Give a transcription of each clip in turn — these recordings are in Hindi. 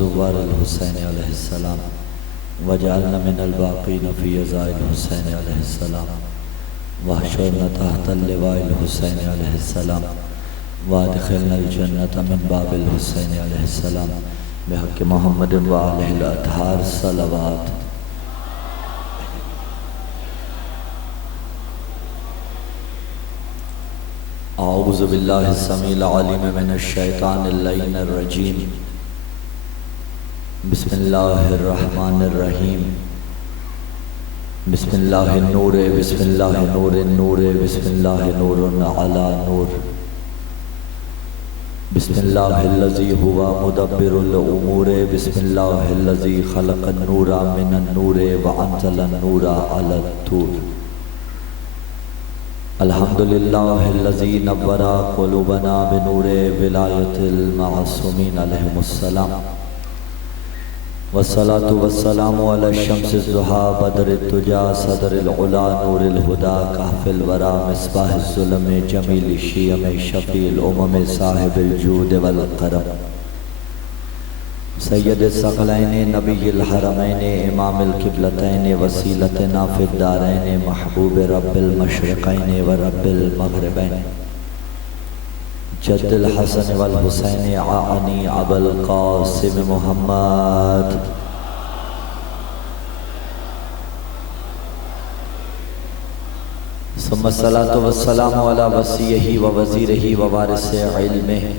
ज़ुवार हुसैन अलैहिस्सलाम वजअलना मिनल बाक़ीन फ़ी अज़ाइल हुसैन अलैहिस्सलाम वहशुरना तहतल लिवाइल हुसैन अलैहिस्सलाम वादखिलनल जन्नत मिन बाबिल हुसैन अलैहिस्सलाम बिहक़्क़ि मुहम्मद व आलिहिल अत्हार सलवात। औज़ु बिल्लाहि समील अलीम मिनश शैतानिर लईनिर रजीम। बिस्मिल्लाहिर रहमानिर रहीम। बिस्मिल्लाहिन नूरे बिस्मिल्लाहि नूरिन नूरे बिस्मिल्लाहि नूरुन अला नूर। बिस्मिल्लाहिल्लज़ी हुवा मुदब्बिरुल उमूरे बिस्मिल्लाहिल्लज़ी खलक़न नूरा मिनन नूरे व अंज़लन नूरा अलत तूर। अल्हम्दुलिल्लाहिल्लज़ी नव्वरा क़ुलूबना बिनूरे विलायतिल मासूमीन अलैहिमुस्सलाम वस्सलातु वस्सलामु अला शम्सिज़ ज़ुहा बदरित तुजा सदरिल उला नूरिल हुदा कहफ़िल वरा मिस्बाहिज़ ज़ुल्म जमील शियम शफ़ील उमम साहिबिल जूद वल करम सैयद सकलैन नबील हरमैन इमामिल किबलतैन वसीलतना फिद्दारैन महबूब रब्बिल मशरिक़ैन व रब्बिल मग़रिबैन जद्दिल हसन वल हुसैन आनी अबुल क़ासिम मुहम्मद। सुम्मा सलातु वस्सलामु अला वसीयही व वज़ीरिही व वारिसे इल्मिही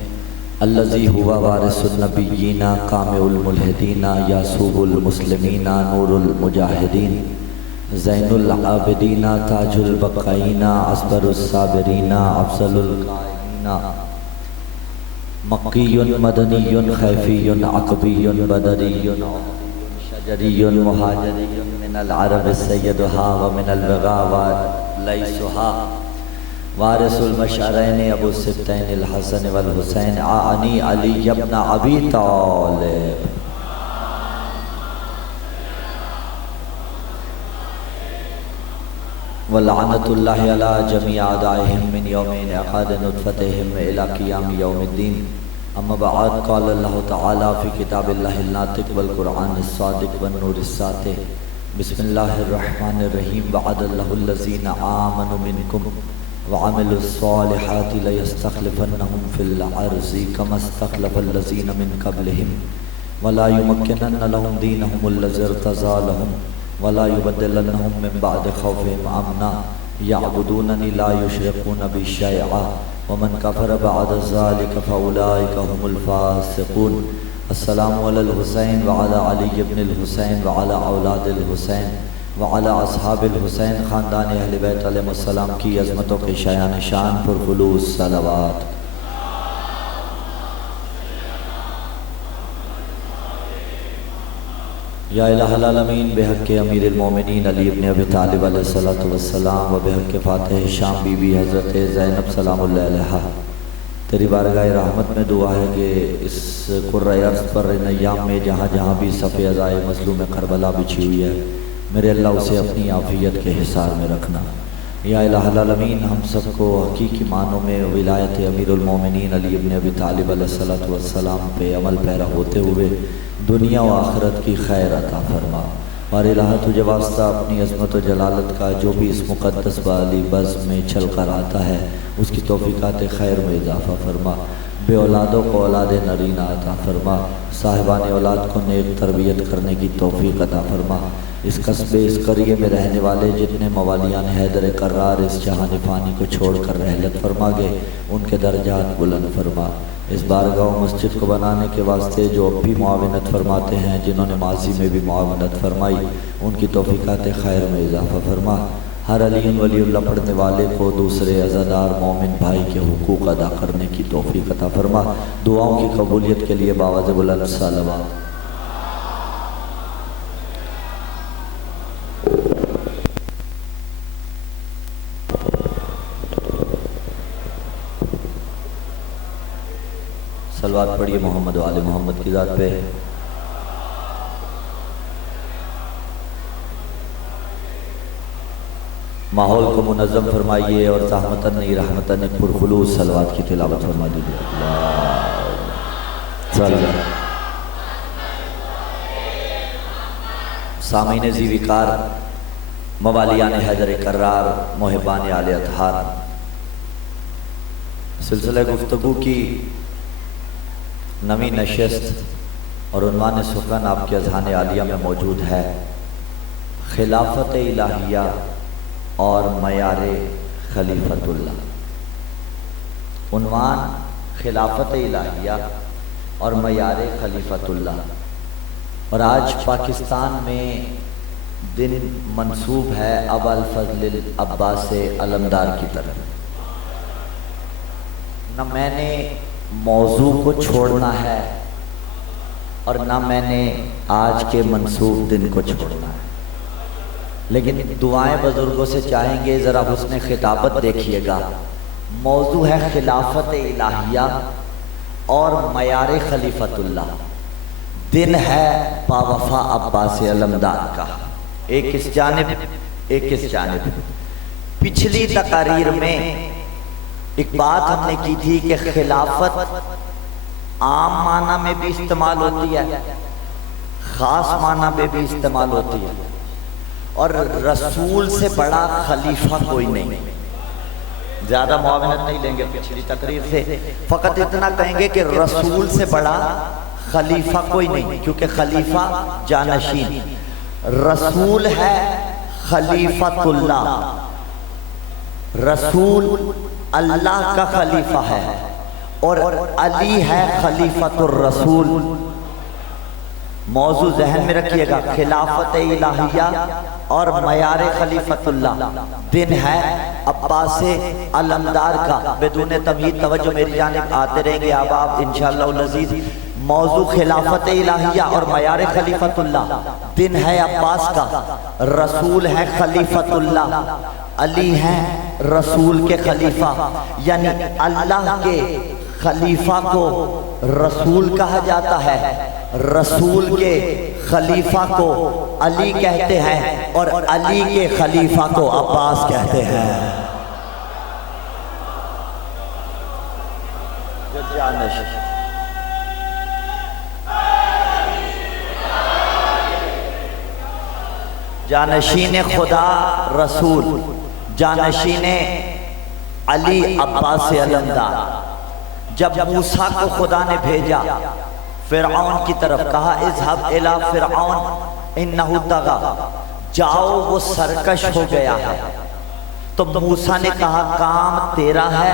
अल्लज़ी हुवा वारिसुन नबिय्यीना कामिउल मुल्हिदीना यासूबुल मुस्लिमीना नूरुल मुजाहिदीन ज़ैनुल आबिदीना ताजुल बक़ाईना अस्बरुस साबिरीना अफ़ज़लुल क़ाइमीना मक्कियुन मदनियुन खैफियुन अक़बियुन बदरियुन शजरियुन मुहाजिरियुन मिनल अरब सय्यदुहा व मिनल बग़ावा लैसुहा वारिसुल मशअरैन अबू सिब्तैनिल हसन वल हुसैन आनी अली इब्न अबी तालिब। व लअनतुल्लाहि अला जमी अदाइहिम मिन यौमि इनअक़ाद नुतफ़तिहिम इला क़ियाम यौमिद्दीन। अम्मा बअद क़ाल अल्लाहु तआला फ़ी किताबिल्लाहिल नातिक़ वल क़ुरआनिस सादिक़ वन नूरिस सातिक़। बिस्मिल्लाहिर रहमानिर रहीम। वअदल्लाहुल्लज़ीना आमनु मिनकुम वअमिलुस्सालिहाति लयस्तख़लिफ़न्नहुम फ़िल अर्ज़ि कमा इस्तख़लफ़ल्लज़ीना मिन क़ब्लिहिम वला युमक्किनन्ना लहुम दीनहुमुल्लज़ी इर्तज़ा लहुम वला युबद्दिलन्नहुम मिन बअदि ख़ौफ़िहिम अमना यअबुदूननी ला युशरिकून बि शैअन वमन कफ़र बअद ज़ालिका फ़उलाइका हुमुल फ़ासिक़ून। अस्सलामु अलल हुसैन व अला अली इब्निल हुसैन व अला औलादिल हुसैन व अला अस्हाबिल हुसैन। ख़ानदान अहले बैत अलैहिमुस्सलाम की अज़मतों के शायान शान पर खुलूस सलावत। या इलाहल आलमीन बिहक़्क़ि अमीरुल मोमिनीन अली इब्न अबी तालिब अलैहिस्सलातु वस्सलाम व बिहक़्क़ि फ़ातिह शाम बीबी हज़रत ज़ैनब सलामुल्लाहि अलैहा, तेरी बारगाह रहमत में दुआ है कि इस कुर्रा अर्ज़ पर इन अय्याम में जहाँ जहाँ भी सफ़े अज़ाए मज़लूम करबला बिछी हुई है, मेरे अल्लाह उसे अपनी आफ़ियत के हिसार में रखना। या इलाहुल आलमीन हम सबको हकीकी मानों में विलायत अमीरुल मोमिनीन अली इब्न अबी तालिब अलैहिस्सलातु वस्सलाम पे अमल पैरा होते हुए दुनिया व आखिरत की खैर अता फरमा। और इलाहा तुझे वास्ता अपनी अज़मत व जलालत का जो भी इस मुक़द्दस वाली बज़्म में चल कर आता है उसकी तौफ़ीक़ात खैर में इजाफ़ा फरमा। बे औलादों को औलाद नरीना अता फरमा। साहिबान औलाद को नेक तरबियत करने की तौफ़ीक़ अता फरमा। इस कस्बे इस करिए में रहने वाले जितने मवालियान हैदर कर्रार इस जहान फ़ानी को छोड़ कर रहलत फरमा गए, उनके दर्जात बुलंद फरमा। इस बारगाह मस्जिद को बनाने के वास्ते जो अब भी मुआविनत फरमाते हैं, जिन्होंने माजी में भी मुआविनत फरमाई, उनकी तौफ़ीक़ात खैर में इजाफ़ा फरमा। हर अली वलीउल्लाह पढ़ने वाले को दूसरे अज़ादार मोमिन भाई के हुकूक अदा करने की तौफ़ीक़ अता फरमा। दुआओं की कबूलियत के लिए बावाज़ बुलंद सलावत। सलवात पढ़िए मोहम्मद व आले मोहम्मद की ज़ात पे। माहौल को मुनज़्ज़म फरमाइए और ज़हमतन नहीं रहमतन एक पुरखुलूस सलवात की तिलावत फरमा दीजिए। सामीन ज़ीविकार, मवालियान हैदर करार, मोहबान आले अतहार, सिलसिला गुफ्तगू की नवी नशस्त और उन्वान सुखन आपके अज़हान आलिया में मौजूद है, खिलाफत इलाहिया और मयार खलीफतुल्लाह। उन्वान खिलाफत इलाहिया और मयार खलीफतुल्लाह। और आज पाकिस्तान में दिन मंसूब है अबुल फज़ल अब्बास अलमदार की तरफ। न मैंने मौजू को छोड़ना है और न मैंने आज के मंसूब दिन को छोड़ना है, लेकिन दुआएं बुजुर्गों से चाहेंगे ज़रा हुस्न खिताबत देखिएगा। मौजू है खिलाफत इलाहिया और मयार खलीफतुल्लाह। दिन है बावफा अब्बास अलमदार का, एक इस जानिब एक इस जानिब। पिछली तकारीर में एक बात हमने की थी कि खिलाफत आम माना में भी इस्तेमाल होती है, खास माना में भी इस्तेमाल होती है, और रसूल से बड़ा खलीफा कोई नहीं। ज्यादा मुआवनत नहीं लेंगे पिछली तकरीर से, फकत इतना कहेंगे कि रसूल से बड़ा खलीफा कोई नहीं, क्योंकि खलीफा जानशीन, रसूल है खलीफतुल्लाह। रसूल अल्लाह का खलीफा है और अली है खलीफतुर रसूल। मौजू जहन में रखिएगा, खिलाफत इलाहिया और मयार खलीफतुल्लाह। दिन है अब्बास अलमदार का। बेदूने तमहीद तवज्जो मेरी जानिब आते रहेंगे आप इंशाअल्लाह अज़ीज़। मौजू खिलाफत इलाहिया और मयार खलीफतुल्लाह। दिन है अब्बास का, रसूल है खलीफतुल्लाह, अली हैं रसूल के खलीफा। यानी अल्लाह के खलीफा को रसूल कहा जाता है, रसूल के खलीफा को अली कहते हैं और अली के खलीफा को अब्बास कहते हैं। जानशीन खुदा रसूल, जानशीन अली अब्बास अलमदार। जब मूसा को खुदा ने भेजा फिरऔन की तरफ, कहा इज़हब इला फिरऔन इन्नहु तगा, जाओ वो सरकश हो गया है, तो मूसा ने कहा काम तेरा है,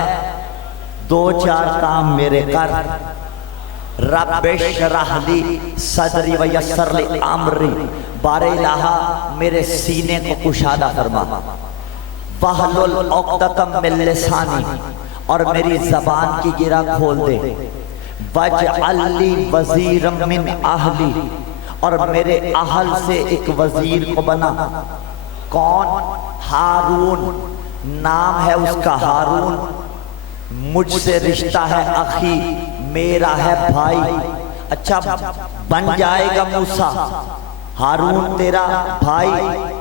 दो चार काम मेरे कर। रब्बे शरह ली सदरी व यस्सर ली अमरी, बारे इलाहा मेरे सीने को कुशादा फरमा, वहलुल उक़दतम मिन लिसानी, और मेरी जबान की गिरा खोल दे, वजअल ली वज़ीरम मिन अहली, और मेरे अहल से एक वजीर को बना। कौन? हारून, नाम है उसका हारून, मुझसे रिश्ता है अखी, मेरा है भाई। अच्छा बन जाएगा मूसा, हारून तेरा भाई,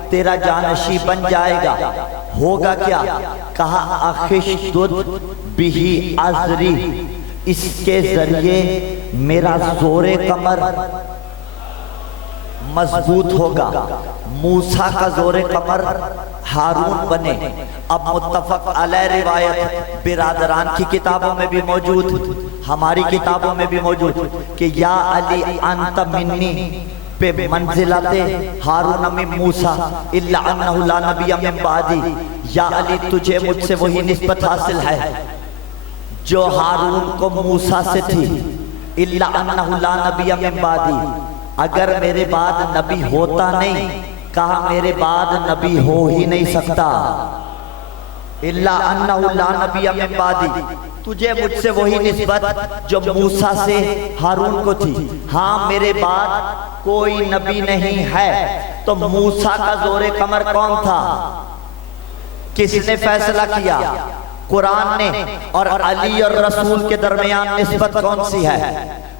तेरा जानशी बन जाएगा। होगा क्या? कहा अखिशदुद बिही अजरी, इसके जरिए मेरा जोरे कमर मजबूत होगा। मूसा का जोरे कमर हारून बने। अब मुत्तफक अलैह रिवायत बिरादरान की किताबों में भी मौजूद, हमारी किताबों में भी मौजूद कि या अली अंत मिन्नी पे मंजिलते हारून मिन मूसा इल्ला अन्नहु ला नबिय्य मिन बादी। या अली तुझे मुझसे वही निस्बत हासिल है जो हारून को मूसा से थी। इल्ला अन्नहु ला नबिय्य मिन बादी, अगर मेरे बाद नबी होता नहीं, कहा मेरे बाद नबी हो ही नहीं सकता। इल्ला अन्नहु ला नबिय्य मिन बादी, तुझे मुझसे वही निस्बत जो मूसा से हारून को थी। हाँ मेरे बाद कोई नबी नहीं है। तो मूसा का जोरे कमर कौन था? किसने फैसला किया? कुरान ने। और अली और रसूल के दरमियान निस्बत कौन सी है?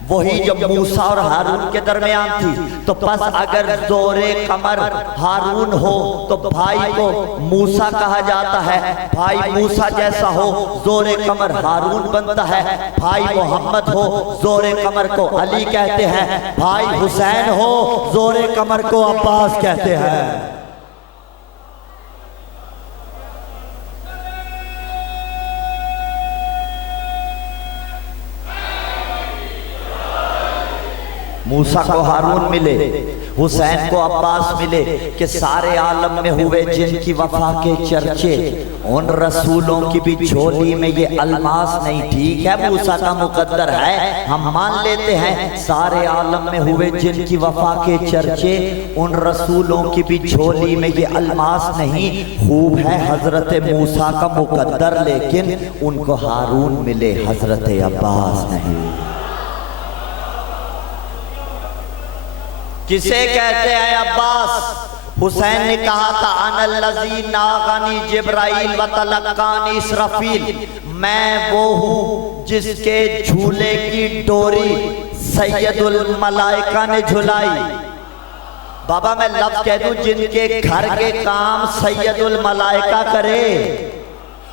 वही जो मूसा और हारून के दरमियान थी। तो बस अगर जोरे कमर हारून हो तो भाई को मूसा कहा जाता है, भाई मूसा जैसा हो जोरे कमर हारून बनता है, भाई मोहम्मद हो जोरे कमर को अली कहते हैं, भाई हुसैन हो जोरे कमर को अब्बास कहते हैं। मूसा को हारून मिले, हुसैन को अब्बास मिले कि सारे आलम में हुए जिनकी वफा के चर्चे, उन रसूलों की भी झोली में ये अलमास नहीं। ठीक है मूसा का मुकद्दर है, हम मान लेते हैं, सारे आलम में हुए जिनकी वफा के चर्चे, उन रसूलों की भी झोली में ये अलमास नहीं। खूब है हजरत मूसा का मुकद्दर, लेकिन उनको हारून मिले, हजरत अब्बास नहीं। किसे कहते हैं अब्बास? हुसैन ने कहा था अनल्लज़ी नागनी जिब्राइल व तलक्कानी इसराफील, मैं वो हूँ जिसके झूले की डोरी सैयदुल मलाइका ने झुलाई। बाबा मैं लफ्ज़ कह दूं, जिनके घर के काम सैयदुल मलाइका करे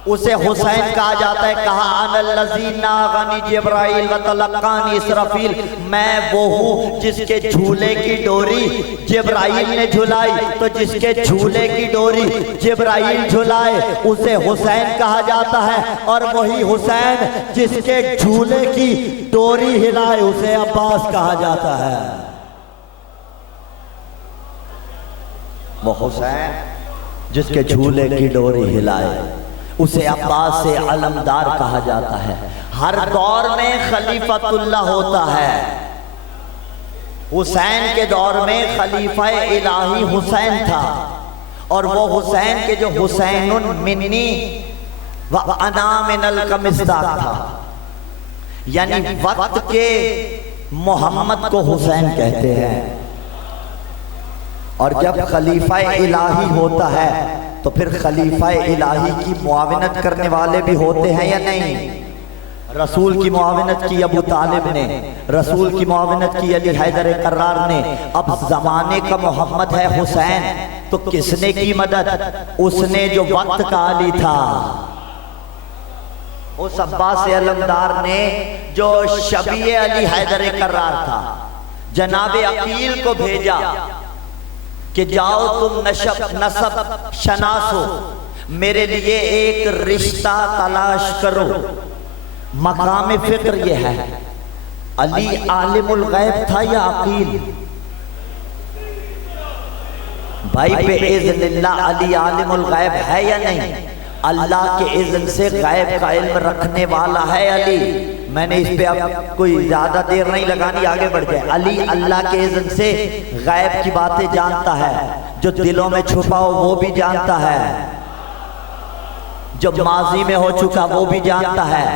उसे हुसैन कहा जाता है। कहा अनल्लज़ी नागनी जिब्राइल व तलक्कानी इसराफील, मैं वो हूँ जिसके झूले की डोरी जिब्राइल ने झुलाई। तो जिसके झूले की डोरी जिब्राइल झुलाए उसे हुसैन कहा जाता है, और वही हुसैन जिसके झूले की डोरी हिलाए उसे अब्बास कहा जाता है। वो हुसैन जिसके झूले की डोरी हिलाए उसे अब्बास से अलमदार कहा जाता है। हर दौर में खलीफतुल्लाह होता है। हुसैन के दौर में खलीफा इलाही हुसैन था, और वो हुसैन के जो हुसैनुन मिन्नी व अना मिनल कमिस्दाक था, यानी वक्त के मोहम्मद को हुसैन कहते हैं। और जब खलीफा इलाही होता है तो फिर खलीफा इलाही की मुआविनत करने वाले भी होते हैं या नहीं? रसूल की मुआविनत की अबू तालिब ने, रसूल की मुआविनत की अली हैदर कर्रार ने। अब जमाने का मोहम्मद है हुसैन, तो किसने की मदद? उसने जो वक्त का अली था, उस अब्बास अलमदार ने जो शबीए अली हैदर कर्रार था, जनाब अकील को भेजा कि जाओ तुम नसब शनासो, मेरे लिए एक रिश्ता तलाश करो। मकाम फिक्र ये है, अली आलिमुल गैब था या अकील? भाई पे इज़्निल्लाह अली आलिमुल गैब है या नहीं? अल्लाह के इज़्न से गैब का इल्म रखने वाला है अली। मैंने इस पे अब कोई ज्यादा देर नहीं लगानी, आगे बढ़ जाए। अली अल्लाह के इज़्न से गैब की बातें जानता है, जो दिलों में छुपा हो वो भी जानता है, जो माजी में हो चुका वो भी जानता है,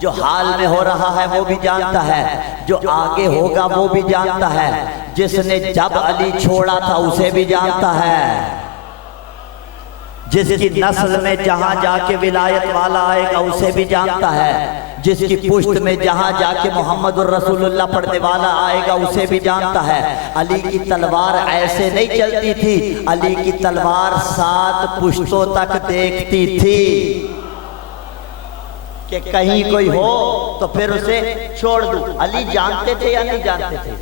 जो हाल में हो रहा है वो भी जानता है, जो आगे होगा वो भी जानता है, जिसने जब अली छोड़ा था उसे भी जानता है, जिसकी नस्ल में जहां जाके विलायत वाला आएगा उसे भी जानता है, जिसकी पुश्त में जहां जाके मोहम्मद रसूलुल्लाह पढ़ने वाला आएगा उसे भी जानता है। अली की तलवार ऐसे नहीं चलती थी, अली की तलवार 7 पुश्तों तक देखती थी कि कहीं कोई हो तो फिर उसे छोड़ दूं। अली जानते थे या नहीं जानते थे?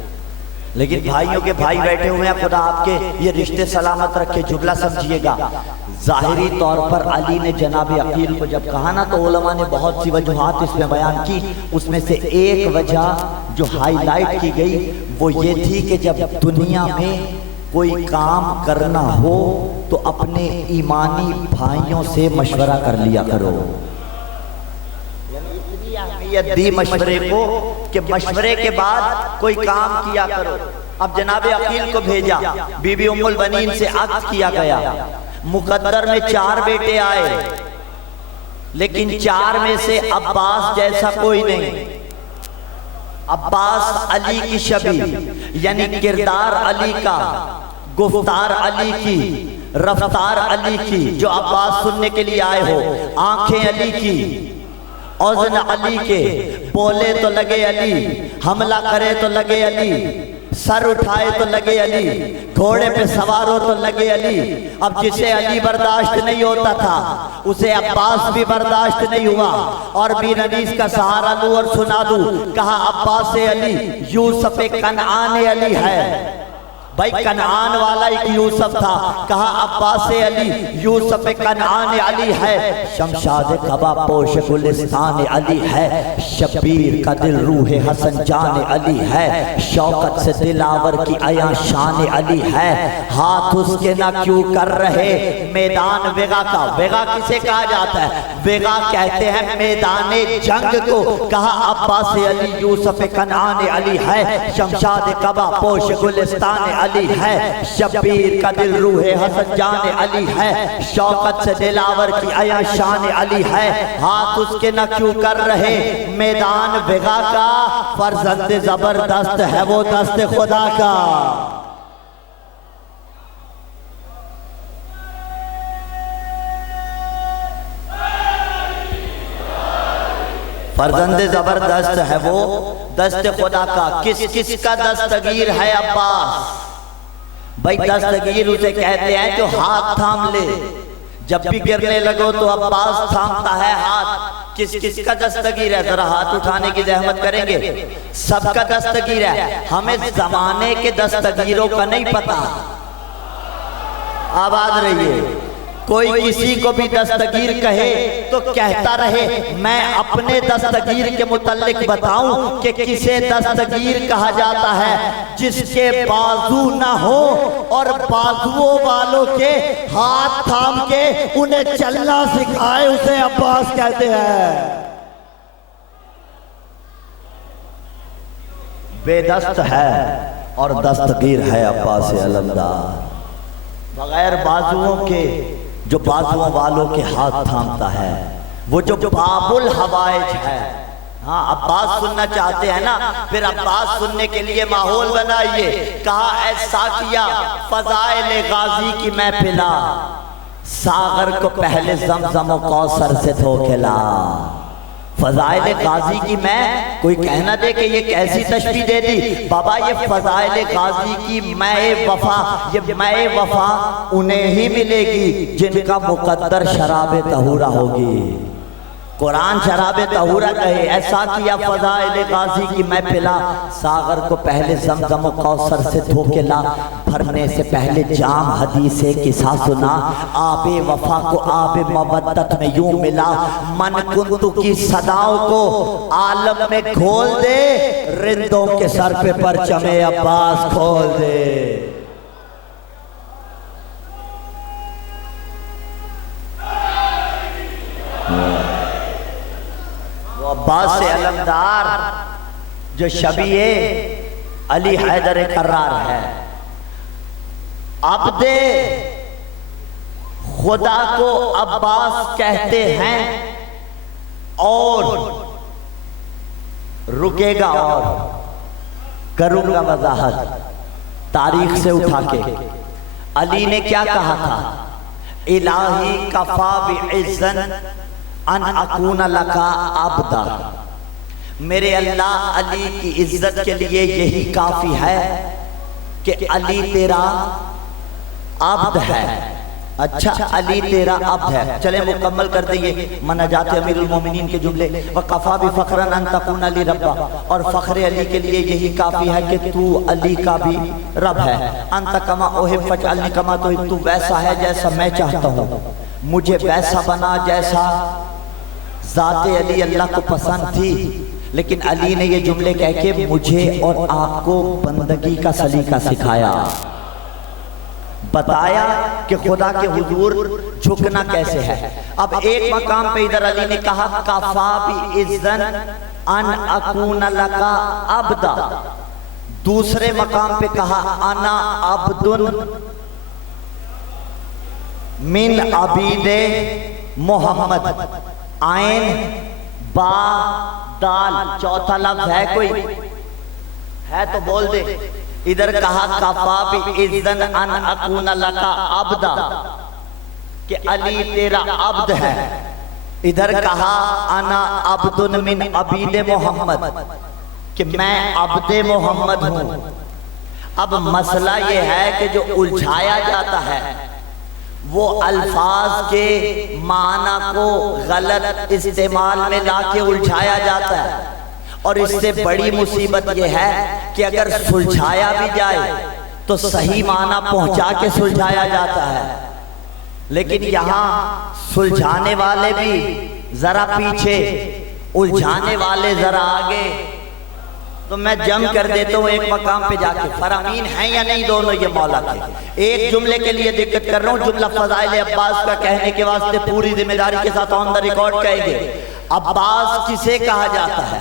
लेकिन भाइयों के भाई बैठे हुए हैं, खुदा आपके ये रिश्ते सलामत रखे, जुमला समझिएगा। ज़ाहिरी तौर पर अली ने जनाब अकील को जब कहा ना, तो उलमा ने बहुत सी वजूहात इसमें बयान की। उसमें से एक वजह जो हाईलाइट की गई वो ये थी कि जब दुनिया में कोई काम करना हो तो अपने ईमानी भाइयों से मशवरा कर लिया करो। दी मशवरे को कि मशवरे के बाद कोई काम किया करो। अब जनाब अकील को भेजा, बीबी उम्मुल बनीन से अक्द किया गया। मुकद्दर में 4 बेटे आए, लेकिन 4 में से अब्बास जैसा कोई नहीं। अब्बास अली की शबी, यानी किरदार अली का, गुफ्तार अली की, रफ्तार अली की, जो अब्बास सुनने के लिए आए हो, आंखें अली की, औज़न अली के, बोले तो लगे अली, हमला करे तो लगे अली, सर उठाए तो लगे अली, घोड़े पे सवार हो तो लगे अली। अब जिसे अली बर्दाश्त नहीं होता था उसे अब्बास भी बर्दाश्त नहीं हुआ। और बीन अनीस का सहारा लूं और सुना दूं, कहा अब्बास अली यूसुफ कनआन अली है। भाई कनआन वाला एक यूसुफ था, कहा अब्बास अली यूसुफ कनआन अली है। शमशाद कबा पोश गुलिस्तान अली है, शबीर का दिल रूह हसन जान अली है, शौकत से दिलावर की आया शान अली है। हाथ उसके ना क्यों कर रहे मैदान वेगा का। वेगा किसे कहा जाता है? वेगा कहते हैं मैदान जंग को। कहा अब्बास अली यूसुफ कनआन अली है, शमशाद कबा पोश गुलिस्तान अली है, शबीर का दिल रूह हसन जान अली है, शौकत से दिलावर की आया शान अली है। हाथ उसके न क्यों कर रहे मैदान वेगा का, फर्जंद जबरदस्त है वो दस्त खुदा का। फर्जंद जबरदस्त है वो दस्त खुदा का। किस किस का दस्तगीर है अब्बास? भाई दस्तगीर उसे कहते हैं जो हाथ थाम ले, जब भी गिरने लगो तो अब्बास थामता है हाथ। किस किस का दस्तगीर है? जरा हाथ उठाने की जहमत करेंगे। सबका दस्तगीर है, हमें जमाने के दस्तगीरों का नहीं पता। आबाद रहिए। कोई किसी को भी दस्तगीर कहे तो कहता रहे मैं अपने दस्तगीर के मुतल्लिक बताऊं कि किसे दस्तगीर कहा जाता है? जिसके बाजू ना हो और बाजुओं वालों के हाथ थाम के उन्हें चलना सिखाए, उसे अब्बास कहते हैं। बेदस्त है और दस्तगीर है अब्बास अलमदार। बगैर बाजुओं के, जो बाजुओं वालों के हाथ थामता है, वो जो बाबुल हवाइज है। हाँ, अब्बास सुनना चाहते हैं ना, फिर अब्बास सुनने के लिए माहौल बनाइए। कहा ऐसा किया फजाइल गाजी की महफिला, सागर को पहले ज़मज़म कौसर से धो के ला। फजाइल गाजी की मैं, कोई कहना दे कि ये कैसी तशबीह दे दी बाबा। ये फजाइल गाजी की मैं वफा, ये मैं वफा उन्हें ही मिलेगी जिनका मुकद्दर शराबे तहूरा होगी। कुरान शराबे तहूरा कहे। ऐसा किया फजाइल गाजी की मैं पिला, सागर को पहले ज़मज़म कौसर से धो के ला। भरने से पहले जाम हदीसे किस्सा सुना, आबे वफा को आबे मवद्दत में यूं मिला। मन कुंतु की सदाओं को आलम में घोल दे, रिंदों के सर पे परचमे अब्बास खोल दे। अब्बास से अलमदार जो शबीए अली हैदर कर्रार है, अब्दे खुदा को अब्बास कहते हैं। और रुकेगा और करूंगा वजाहत तारीख से उठा के। अली ने क्या कहा था? इलाही कफा बिइज़्ज़न अन अकून लका अब्दा। मेरे अल्लाह अली की इज्जत के लिए यही काफी है कि अली तेरा अब्द है। अच्छा, अली तेरा अब्द है। चले मुकम्मल कर देंगे मनाजात अमीरुल मोमिनीन के जुमले। व कफा भी फखरन अन तकून अली रब्बा, और फख्र अली के लिए यही काफी है कि तू अली का भी रब है। अंत कमा ओहिब फजअलनी कमा, तो तू वैसा है जैसा मैं चाहता हूँ, मुझे वैसा बना जैसा ज़ाते अली अल्लाह को पसंद थी। लेकिन अली ने ये जुमले कह के मुझे और आपको बंदगी का सलीका सिखाया, बताया कि खुदा के हुजूर झुकना कैसे है। अब एक मकाम पे इधर अली ने कहा कफा बिइज़्ज़न अन अकून लका अब्दा, दूसरे मकाम पे कहा अना अब्दुन मिन अबीदे मोहम्मद, आइन बा दाल, चौथा लफ्ज है कोई है तो बोल दे। इधर कहा कफा बिइज़्ज़न अन अकून लका अब्दा, कि अली तेरा अब्द है। इधर कहा अना अब्दुन मिन अबीद मोहम्मद, कि मैं अब्दे मोहम्मद हूं। अब मसला ये है कि जो उलझाया जाता है वो अल्फाज के माना को गलत इस्तेमाल में लाके उलझाया जाता है, और इससे बड़ी मुसीबत यह है कि अगर सुलझाया भी जाए तो सही माना पहुंचा के सुलझाया जाता है। लेकिन यहाँ सुलझाने वाले भी जरा पीछे, उलझाने वाले जरा आगे। तो मैं जम कर देता हूँ एक मकाम पे जाके, फरामीन हैं या नहीं दोनों ये मौला के। एक जुमले के लिए दिक्कत कर रहा हूँ, जुमला फज़ाइल अब्बास का कहने के वास्ते पूरी जिम्मेदारी के साथ ऑन द रिकॉर्ड कहेंगे। अब्बास किसे कहा जाता है?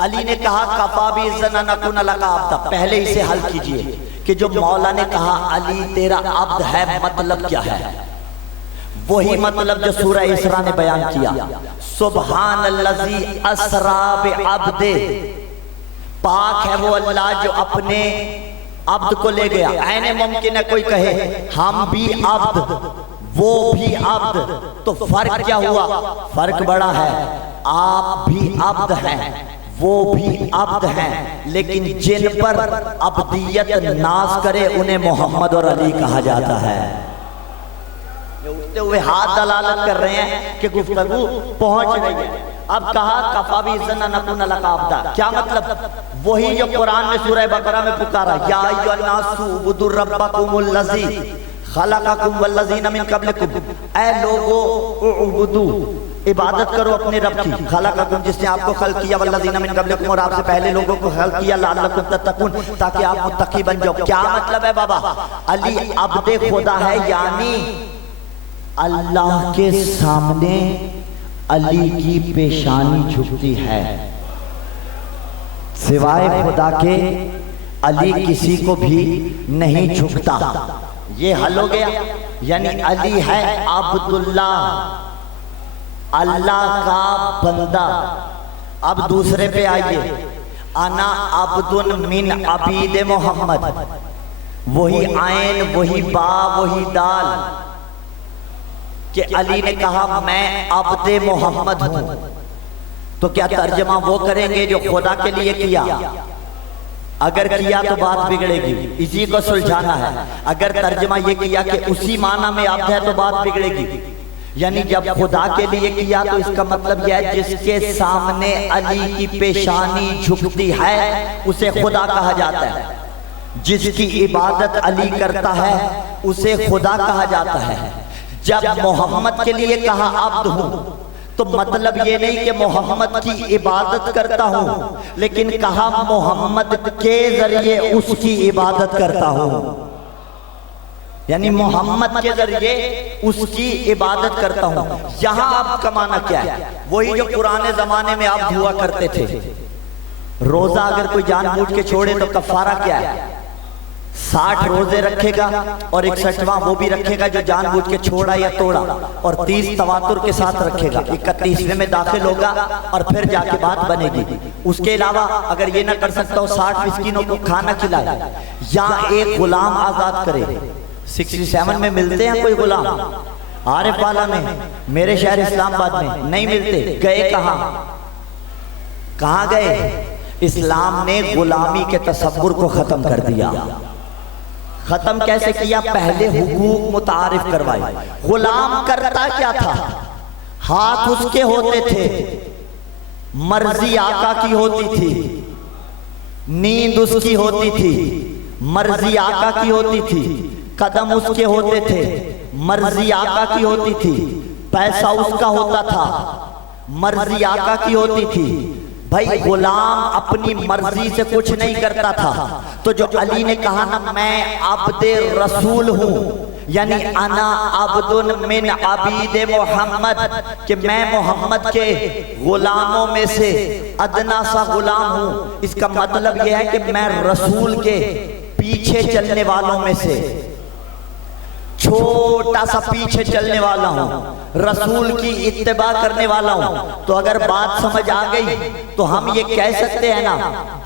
अली ने कहा कफा भी इज़्ज़न नकुन लका अब्दा। पहले इसे हल कीजिए कि जो मौला ने कहा अली तेरा अब्द है, मतलब क्या है? वही मतलब जो सूरह इसरा ने बयान किया, सुब्हानल्लज़ी अस्रा बिअब्दे, पाक है वो अल्लाह जो अपने अब्द को ले गया। ऐने मुमकिन है कोई कहे हम भी अब्द वो भी अब्द, तो फर्क क्या हुआ? फर्क बड़ा है। आप भी अब्द हैं, वो भी अब्द हैं, लेकिन जिन पर अब्दियत नाज करे उन्हें मोहम्मद और अली कहा जाता है। उठते हुए हाथ दलालत कर रहे हैं कि गुफ्तगू पहुंच रही है। अब कहा कफा भी इज़्ज़न नकुन लका अब्दा, क्या मतलब? वही जो कुरान में सूरह बकरा में पुकारा, या अय्युहन्नासु उबुदु रब्बकुमुल्लज़ी खलक़कुम वल्लज़ीना मिन क़ब्लिकुम, ऐ लोगो उबुदु, इबादत करो अपने रब की, खलक़कुम जिसने आपको खल्क़ किया, वल्लज़ीना मिन क़ब्लिकुम और आपसे पहले लोगों को खल्क़ किया, लअल्लकुम तत्तक़ून ताकि आप मुत्तकी बन जाओ। क्या मतलब है बाबा? अली अब्दे खुदा है, यानी अल्लाह के सामने अली की पेशानी झुकती है, सिवाय खुदा के अली किसी को भी नहीं झुकता। ये हल हो गया, यानी अली है अब्दुल्लाह, अल्लाह का बंदा। अब दूसरे पे आइए, अना अब्दुन मिन अबीद मोहम्मद, वही आयन, वही बा, वही दाल, कि अली ने कहा मैं अब्दे मोहम्मद हूं। तो क्या तर्जमा वो करेंगे जो खुदा के लिए किया? अगर किया तो बात बिगड़ेगी, इसी को सुलझाना है। अगर तर्जमा ये किया कि उसी माना में अब्द है तो बात बिगड़ेगी। यानी जब खुदा के लिए किया तो इसका मतलब यह है जिसके सामने अली की पेशानी झुकती है उसे खुदा कहा जाता है, जिसकी इबादत अली करता है उसे खुदा कहा जाता है। जब मोहम्मद के लिए कहा अब्द हूं तो मतलब ये नहीं कि मोहम्मद की इबादत करता हूं, लेकिन कहा मोहम्मद के जरिए उसकी इबादत करता हूं, यानी मोहम्मद के जरिए उसकी इबादत करता हूं। यहां अब्द का माना क्या है? वही जो पुराने जमाने में अब्द हुआ करते थे। रोजा अगर कोई जानबूझ के छोड़े तो कफारा क्या है? 60 रोजे रखेगा और 61वां वो भी रखेगा जो जानबूझ के छोड़ा या तोड़ा, और 30 तवातुर के साथ रखेगा, 31वें में दाखिल होगा और फिर जाके बात बनेगी। उसके अलावा अगर ये ना कर सकता हो 60 मिस्कीनों को खाना खिलाए या एक गुलाम आजाद करे। 67 में मिलते हैं कोई गुलाम? आरिफ वाला में, मेरे शहर इस्लामाबाद में नहीं मिलते। गए कहाँ? कहाँ गए? इस्लाम ने गुलामी के तसव्वुर को खत्म कर दिया। खत्म कैसे किया? पहले हुकूक मुतारिफ करवाए। गुलाम करता क्या था? हाथ उसके होते थे, मर्जी आका की होती थी, नींद उसकी होती थी, मर्जी आका की होती थी, कदम उसके होते थे, मर्जी आका की होती थी, पैसा उसका होता था, मर्जी आका की होती थी। भाई गुलाम अपनी मर्जी से कुछ नहीं करता था। तो जो अली ने कहा ना मैं अब्दे रसूल हूं, यानी अना अब्दुन मिन अबीद मोहम्मद, कि मैं मोहम्मद के गुलामों में से अदना सा गुलाम हूं। इसका मतलब यह है कि मैं रसूल के पीछे चलने वालों में से छोटा सा पीछे चलने वाला हूं, रसूल की इत्तिबा करने वाला हूं। तो अगर बात समझ आ गई तो हम ये कह सकते हैं ना,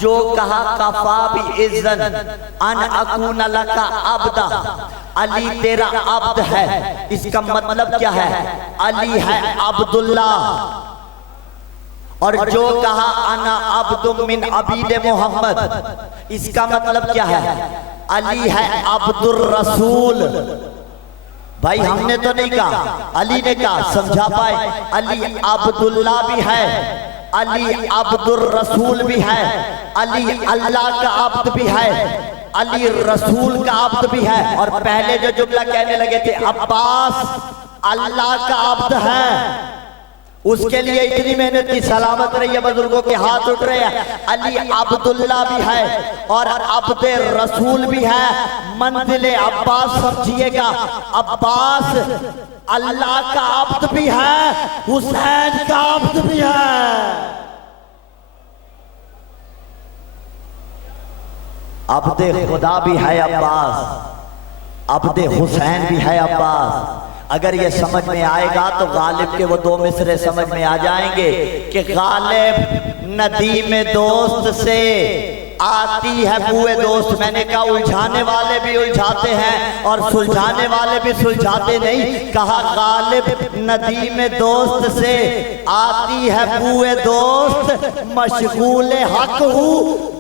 जो कहा कफा भी इज़्ज़न अन अकून लका अब्दा, अली तेरा अब्द है, इसका मतलब क्या है? अली है अब्दुल्लाह। और जो कहा अना अब्दुम मिन अबीद मोहम्मद, इसका मतलब क्या है? अली है अब्दुर रसूल। भाई हमने तो नहीं कहा, अली ने कहा, समझा पाए? अली अब्दुल्ला भी है, अली अब्दुर रसूल भी है, अली अल्लाह का अब्द भी है, अली रसूल का अब्द भी है। और पहले जो जुमला कहने लगे थे अब्बास अल्लाह का अब्द है, उसके लिए इतनी मेहनत की, सलामत रही है, बुजुर्गों के हाथ उठ रहे हैं। अली अब्दुल्ला भी है और अब्दे रसूल भी है। मंजिले अब्बास समझिएगा, अब्बास अल्लाह का अब्द भी है, हुसैन का अब्द भी है। अब्दे खुदा भी है अब्बास, अब्दे हुसैन भी है अब्बास। अगर ये समझ में आएगा तो गालिब के वो दो मिसरे समझ में आ जाएंगे कि गालिब नदी में दोस्त से आती है बुए दोस्त। मैंने कहा उलझाने वाले भी उलझाते हैं और सुलझाने वाले भी सुलझाते नहीं। कहा गालिब नदी में दोस्त से आती है बुए दोस्त, मशगूल हक हूँ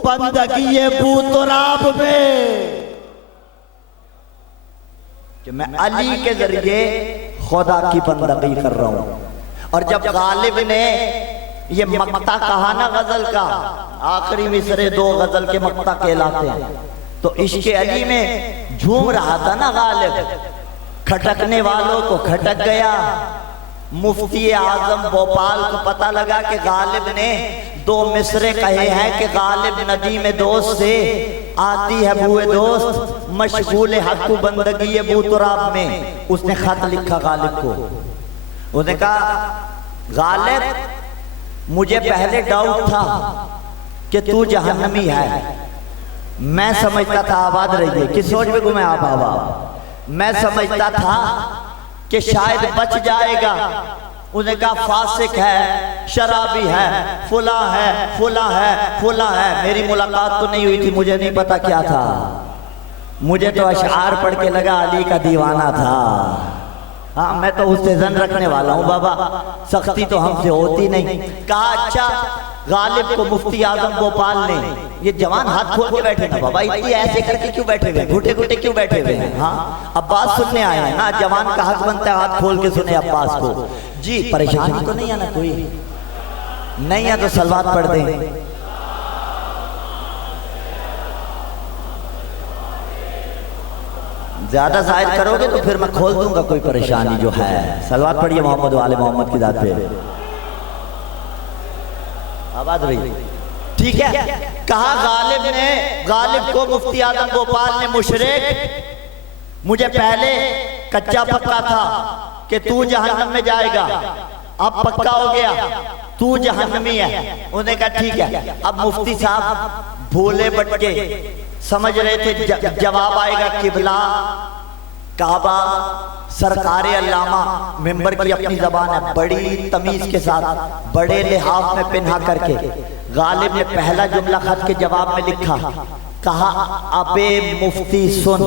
बंदगी बूतराब में, कि मैं अली के जरिए खुदा की बंदगी कर रहा हूं। और जब गालिब ने ये मक्ता कहा ना गजल का, आखिरी मिसरे दो गजल के मक्ता कहलाते हैं, तो इश्क़ अली में झूम रहा था ना गालिब। खटकने वालों को खटक गया। मुफ्ती आजम भोपाल को पता लगा कि गालिब ने दो मिसरे कहे हैं कि गालिब नदी में दोस्त से आती है बुए दोस्त, मशगूल हक बंदगी बूतराब में। उसने खत लिखा गालिब को, उसने कहा गालिब मुझे पहले डाउट था कि तू जहन्नमी है। मैं समझता था, आबाद रहिए, किस सोच में घूमे आप बाबा, मैं समझता था कि शायद बच जाएगा। उसने कहा फासिक है, शराबी है, फुला है, फुला है, फुला है। मेरी मुलाकात तो नहीं हुई थी, मुझे नहीं पता क्या था। मुझे तो अशआर पढ़ के लगा अली का दीवाना था। हाँ, मैं तो उससे जन रखने वाला हूँ बाबा, सख्ती तो हमसे होती नहीं। कहा अच्छा, गालिब को मुफ्ती आजम भोपाल ने, ये जवान हाथ खोल के बैठे ना बाबा, इतनी ऐसे करके क्यों बैठे हुए, घुटे घुटे क्यों बैठे हुए हैं? हाँ, अब्बास सुनने आए हैं ना, जवान का हक बनता है हाथ खोल के सुने अब्बास को। जी परेशानी तो नहीं है ना, कोई नहीं है तो सलवात पढ़ दें। ज्यादा शायद करोगे तो फिर मैं खोल दूंगा कोई परेशानी जो है। सलवात पढ़िए मोहम्मद वाले मोहम्मद की जात पे। आबाद रही, ठीक है। कहा गालिब को मुफ्ती आजम भोपाल ने मुशरिक, मुझे पहले कच्चा पक्का था कि तू जहन्नम में जाएगा, अब पक्का हो गया तू जहन्नमी है। उन्होंने कहा ठीक है। अब मुफ्ती साहब भोले बटके समझ रहे थे जवाब आएगा किबला, काबा, सरकारे अल्लामा। मेंबर की अपनी जबान है, बड़ी तमीज के साथ, बड़े लिहाफ में पिन्हा करके गालिब ने पहला जुमला खत के जवाब में लिखा, कहा अबे मुफ्ती सुन।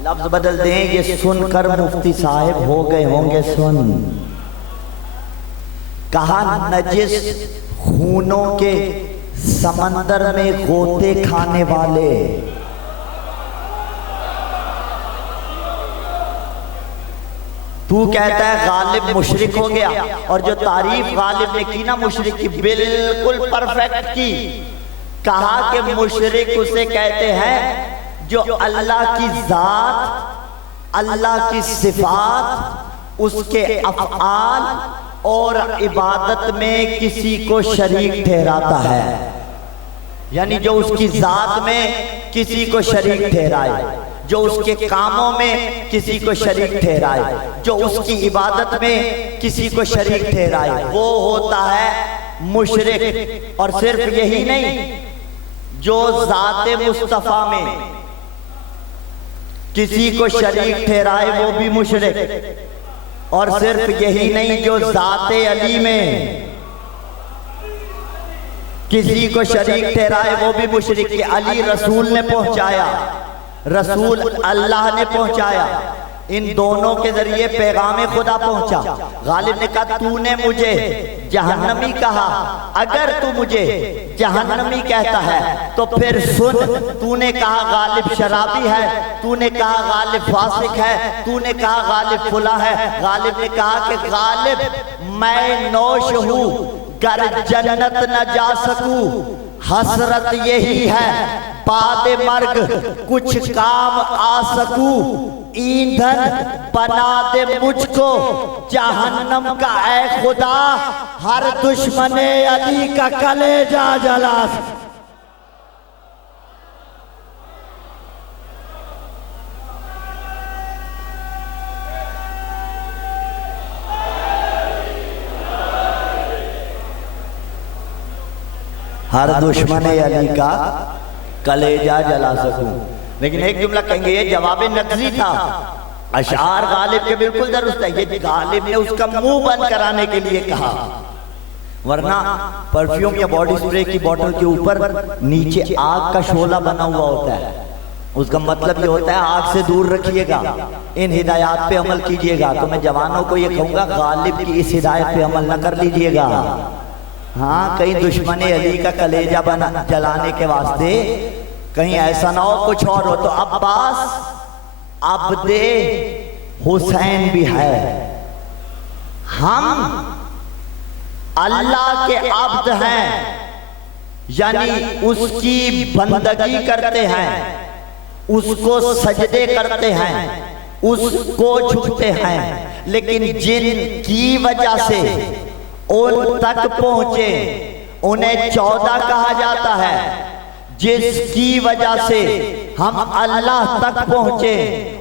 लफ्ज बदल दें, ये सुनकर मुफ्ती साहिब हो गए होंगे सुन। कहा नजिस खूनों के समंदर में गोते खाने वाले, तू कहता है गालिब मुशरिक हो गया, और जो तारीफ गालिब ने की ना मुशरिक की, बिल्कुल परफेक्ट की। कहा कि मुशरिक उसे कहते हैं जो अल्लाह की जात, अल्लाह की सिफात, उसके अफ़आल और इबादत में किसी को शरीक ठहराता है। यानी जो उसकी जात में किसी को शरीक ठहराए, जो उसके कामों में किसी को शरीक ठहराए, जो उसकी इबादत में किसी को शरीक ठहराए, वो होता है मुशरिक। और सिर्फ यही नहीं, जो ज़ाते मुस्तफ़ा में किसी को शरीक ठहराए वो भी मुशरिक। और सिर्फ यही नहीं, जो ज़ाते अली में किसी को शरीक ठहराए वो भी मुशरिक। के अली रसूल ने पहुंचाया, रसूल अल्लाह ने पहुंचाया, इन दोनों के जरिए पैगाम खुदा पहुंचा। गालिब ने कहा तूने मुझे जहन्नमी कहा, अगर तू मुझे जहन्नमी कहता है तो फिर सुन, तूने कहा गालिब शराबी है, तूने कहा गालिब फासिक है, तूने कहा गालिब फुला है। गालिब ने कहा कि गालिब मैं नौश हूं, गर जन्नत न जा सकूं, हसरत यही है बाद मर्ग कुछ काम आ सकूं, ईंधन बना दे मुझको जहन्नम का ऐ खुदा, हर दुश्मने अली का कलेजा जला। हर दुश्मने अली का कलेजा जला सकूं। लेकिन एक जुमला कहेंगे ये जवाब नकली था, अशार गालिब के बिल्कुल दुरुस्त है, ये गालिब ने उसका मुंह बंद कराने के लिए कहा, वरना परफ्यूम या बॉडी स्प्रे की बोतल के ऊपर नीचे आग का शोला बना हुआ होता है, उसका मतलब ये होता है आग से दूर रखिएगा, इन हिदायत पे अमल कीजिएगा। तो मैं जवानों को ये कहूंगा गालिब की इस हिदायत पे अमल न कर लीजिएगा। हाँ, कहीं दुश्मने अली का कलेजा बना जलाने के वास्ते कहीं ऐसा ना हो कुछ और हो। तो अब्बास अब्दे हुसैन भी है, हम अल्लाह के अब्द हैं, यानी उसकी बंदगी करते हैं, उसको सजदे करते हैं, उसको झुकते हैं। लेकिन जिनकी वजह से उन तक पहुंचे उन्हें 14 कहा जाता है, जिसकी वजह से हम अल्लाह तक पहुंचे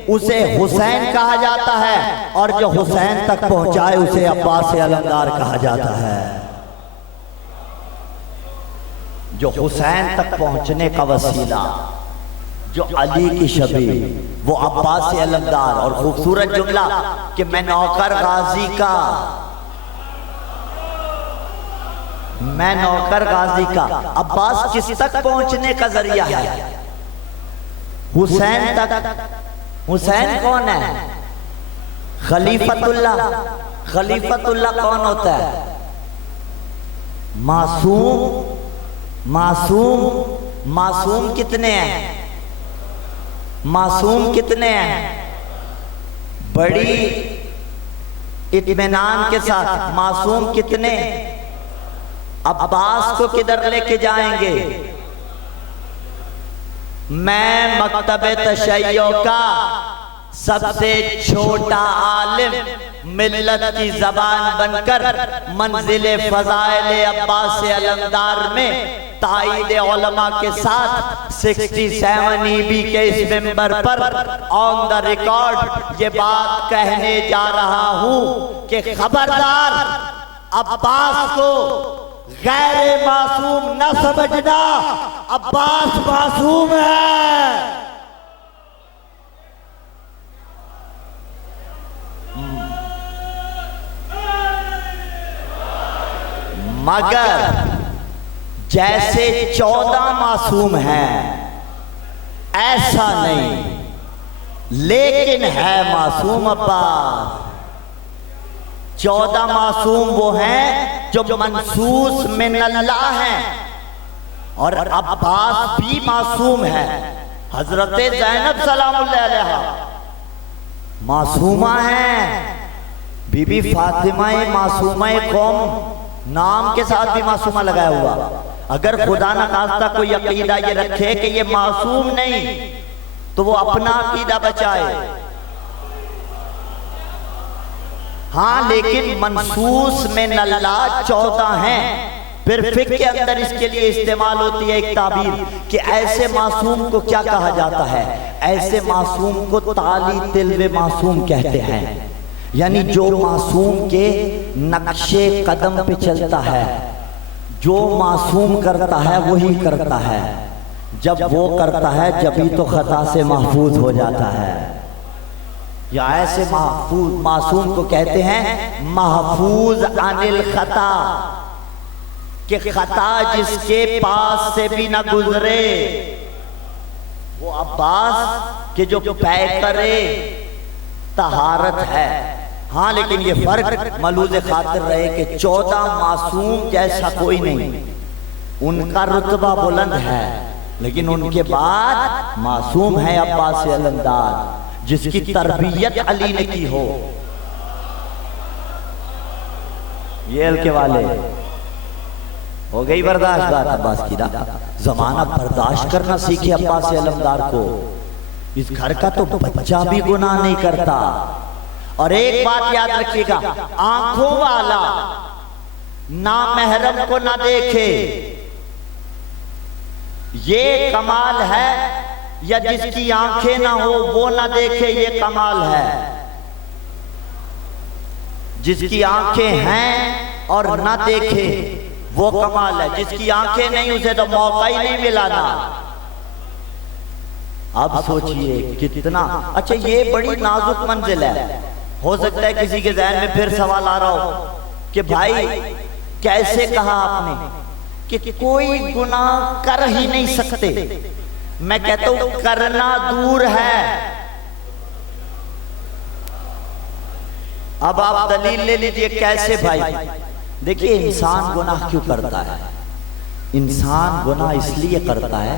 उसे हुसैन कहा जाता है, और जो हुसैन तक पहुंचाए उसे अब्बास अलमदार कहा जाता है। जो हुसैन तक पहुंचने का वसीला, जो अली की शबी, वो अब्बास अलमदार। और खूबसूरत जुमला कि मैं नौकर गाजी का, मैं नौकर गाजी का। अब्बास किस तक पहुंचने का जरिया है? हुसैन तक। हुसैन कौन है? खलीफतुल्लाह। खलीफतुल्लाह कौन होता है? मासूम। मासूम। मासूम कितने हैं? मासूम कितने हैं? बड़ी इत्मीनान के साथ मासूम कितने? अब्बास को किधर लेके जाएंगे? मैं मकतबे तशय्यो का सबसे छोटा आलिम, मिल्लत की जबान बनकर मंजिले फजाइल अब्बास अलमदार में ताईद उलमा के साथ 67 ईबी के इस मिंबर पर ऑन द रिकॉर्ड ये बात कहने जा रहा हूं कि खबरदार अब्बास को गैर मासूम न समझना, अब्बास मासूम है। मगर जैसे 14 मासूम हैं ऐसा नहीं, लेकिन है मासूम अब्बास। 14 मासूम वो हैं जो मनसूस मिनल्लाह हैं, और अब्बास भी मासूम है। हजरत ज़ैनब सलामुल्लाह अलैहा मासूमा हैं, बीबी फातिमा मासूमा कौम नाम के साथ भी मासूमा लगाया हुआ। अगर खुदा न खास्ता कोई अकीदा ये रखे कि ये मासूम नहीं, तो वो अपना अकीदा बचाए। हाँ, लेकिन मनसूस में नल्ला 14 हैं। फिर फिक्र के अंदर इसके लिए इस्तेमाल होती है एक ताबीर कि ऐसे मासूम को क्या कहा जाता है? ऐसे मासूम को ताली तिल्वे मासूम कहते हैं, यानी जो मासूम के नक्शे कदम पे चलता है, जो मासूम करता है वही करता है। जब वो करता है जभी तो खता से महफूज हो जाता है। या ऐसे मासूम को कहते हैं महफूज अनिल खता। कि खता जिसके पास से भी न गुजरे वो अब्बास के जो पै करे तहारत है। हाँ, लेकिन ये फर्क मलूज खातिर रहे कि 14 मासूम जैसा कोई नहीं, उनका रुतबा बुलंद है, लेकिन उनके बाद मासूम है अब्बास अलंदाज, जिसकी तरबियत अली ने की हो। ये हल्के वाले हो गई बर्दाश्त बात अब्बास की ना, जमाना बर्दाश्त करना सीखे अब्बास अलमदार को। इस घर का तो बच्चा भी गुनाह नहीं करता। और एक बात याद रखिएगा, आंखों वाला ना महरम को ना देखे, ये कमाल है, या जिसकी आंखें ना हो वो ना देखे, ये कमाल है। जिसकी आंखें हैं और ना देखे वो कमाल है, जिसकी आंखें नहीं उसे तो मौका ही नहीं मिला ना। अब सोचिए कितना अच्छा, ये बड़ी नाजुक मंजिल है। हो सकता है किसी के ज़हन में फिर सवाल आ रहा हो कि भाई कैसे कहा आपने कि कोई गुनाह कर ही नहीं सकते। मैं कहता हूं करना दूर है। अब आप दलील ले लीजिए कैसे भाई। देखिए, इंसान गुनाह क्यों करता है? इंसान गुनाह इसलिए करता है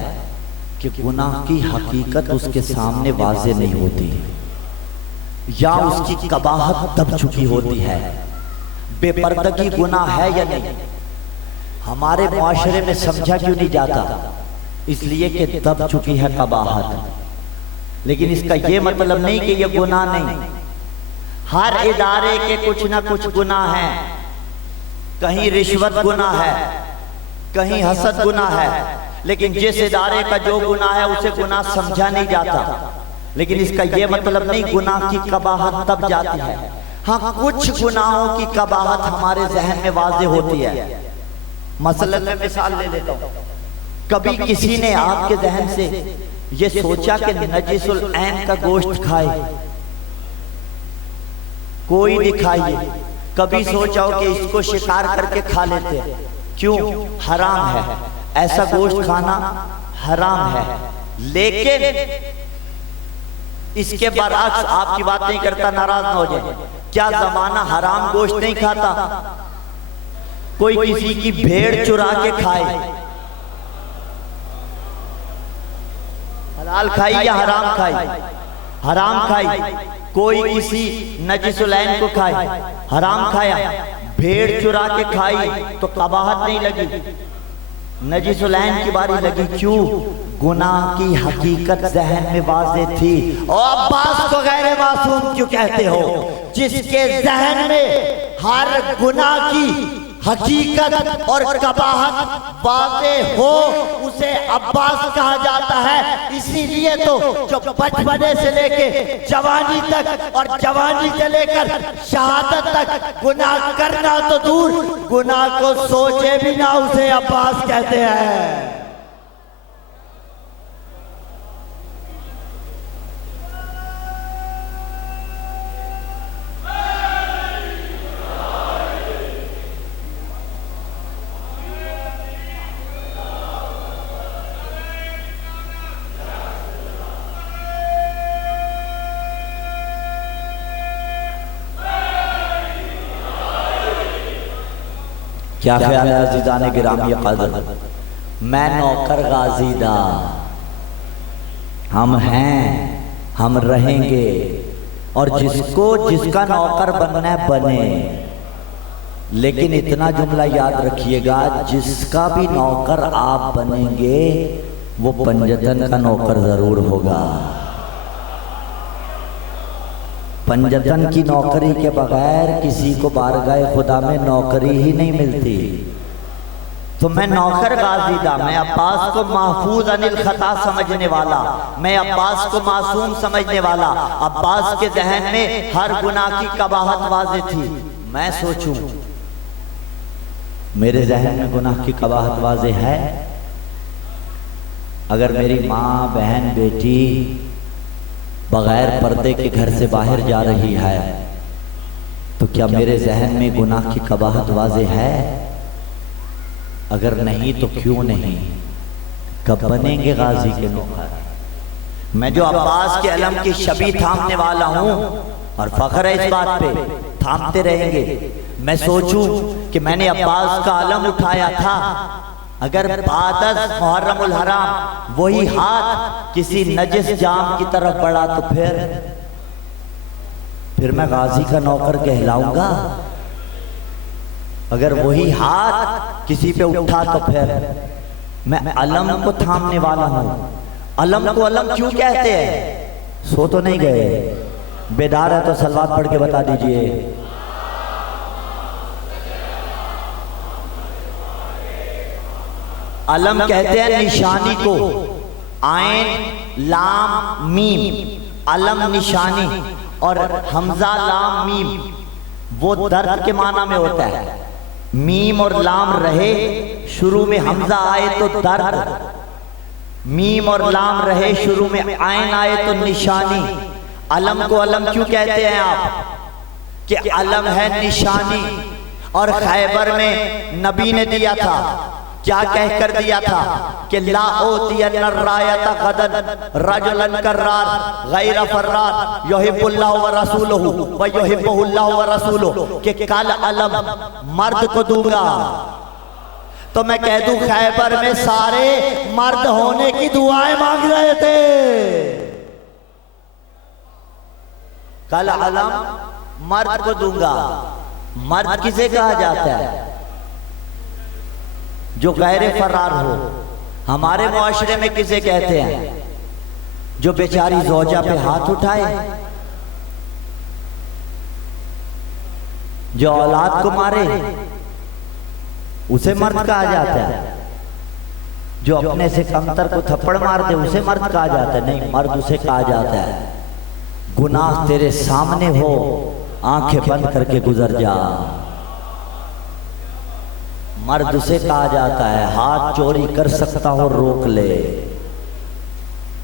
कि गुनाह की हकीकत उसके सामने वाज़ेह नहीं होती, या उसकी कबाहत दब चुकी होती है। बेपर्दगी गुनाह है या नहीं, हमारे मुआशरे में समझा क्यों नहीं जाता? इसलिए कि दब चुकी है कबाहत। लेकिन इसका यह मतलब नहीं कि यह गुनाह नहीं। हर इदारे के कुछ ना कुछ गुनाह हैं। कहीं रिश्वत गुनाह है, कहीं हसद गुनाह है, लेकिन जिस इदारे का जो गुनाह है उसे गुनाह समझा नहीं जाता। लेकिन इसका यह मतलब नहीं गुनाह की कबाहत तब जाती है। हाँ, कुछ गुनाहों की कबाहत हमारे जहन में वाज़ेह होती है। मसलन मैं मिसाल ले लेता हूँ। कभी किसी ने आपके जहन से ये सोचा कि नजिसुल ऐन का गोश्त खाए? कोई दिखाइए। कभी सोचा हो कि इसको शिकार करके खा लेते हैं? क्यों? हराम है, ऐसा गोश्त खाना हराम है। लेकिन इसके बरअक्स आपकी बात नहीं करता, नाराज ना हो जाए, क्या जमाना हराम गोश्त नहीं खाता? कोई किसी की भेड़ चुरा के खाए, हलाल खाई या हराम खाई? हराम खाई। कोई किसी नजिसुलैन को खाए, हराम खाया। भेड़ चुरा के खाई तो कबाहत नहीं लगी, नजिसुलैन की बारी लगी। क्यों? गुनाह की हकीकत जहन में वाज़ेह थी। और अब्बास को गैर मासूम क्यों कहते हो? जिसके जहन में हर गुनाह की हकीकत और कबाहत वाज़ेह हो उसे अब्बास कहा जाता है। इसीलिए तो जो बचपने से लेके जवानी तक और जवानी से लेकर शहादत तक गुनाह करना तो दूर, गुनाह को सोचे भी ना उसे अब्बास कहते हैं। क्या ख्याल है अज़ीज़ान गिरामी क़द्र? मैं नौकर गाज़ीदा, हम हैं, हम रहेंगे, और जिसको जिसका नौकर बनना है बने। लेकिन इतना जुमला याद रखिएगा, जिसका भी नौकर आप बनेंगे वो पंजतन का नौकर जरूर होगा। पंजतन की नौकरी के बगैर किसी को बारगाह खुदा में नौकरी ही नहीं मिलती। तो मैं नौकर गाज़ीदा, मैं अब्बास को महफूज अनिल खता समझने वाला, मैं अब्बास को मासूम समझने वाला। अब्बास के जहन में हर गुनाह की कबाहत वाज़ेह थी। मैं सोचूं मेरे जहन में गुनाह की कबाहत वाज़ेह है? अगर मेरी माँ, बहन, बेटी बगैर पर्दे के घर से बाहर जा रही है तो क्या मेरे जहन में गुनाह की कबाहत वाज़ेह है? अगर नहीं तो क्यों नहीं, कब बनेंगे गाजी के नौकर। मैं जो अब्बास के अलम की शबी थामने वाला हूं और फख्र है इस बात पे, थामते रहेंगे। मैं सोचूं कि मैंने अब्बास का अलम उठाया था, अगर बादस मुहर्रमुल हराम वही हाथ किसी नजिस जाम की तरफ बढ़ा तो फिर मैं गाजी का नौकर कहलाऊंगा। अगर वही हाथ किसी पे उठा तो फिर मैं अलम को थामने वाला हूं। अलम को अलम क्यों कहते हैं? सो तो नहीं गए? बेदार है तो सलवात पढ़ के बता दीजिए। अलम कहते हैं निशानी को, आइन लाम मीम अलम निशानी, और हमजा लाम मीम वो दर्द के माना में होता है। मीम और लाम रहे, शुरू में हमजा आए तो दर्द, मीम और लाम रहे शुरू में आइन आए तो निशानी। अलम को अलम क्यों कहते हैं आप? कि अलम है निशानी। और खैबर में नबी ने दिया था, क्या कहकर दिया था कि ला ओतियन रायता गदन रजुलन कर्रार गैर फर्रार युहिब्बुल्लाह व रसूलुहु व युहिब्बुहुल्लाह व रसूलुहु, कि कल अलम मर्द को दूंगा। तो मैं कह दूं खैबर में सारे मर्द होने की दुआएं मांग रहे थे। कल अलम मर्द को दूंगा। मर्द किसे कहा जाता है? जो गैर फरार हो। हमारे मुआशरे में किसे कहते हैं? जो बेचारी ज़ौजा पे हाथ उठाए, जो औलाद को मारे, उसे मर्द कहा जाता है। जो अपने से कमतर को थप्पड़ मार दे उसे मर्द कहा जाता है? नहीं, मर्द उसे कहा जाता है गुनाह तेरे सामने हो, आंखें बंद करके गुजर जा। मर्द उसे कहा जाता है हाथ चोरी कर सकता हो रोक ले।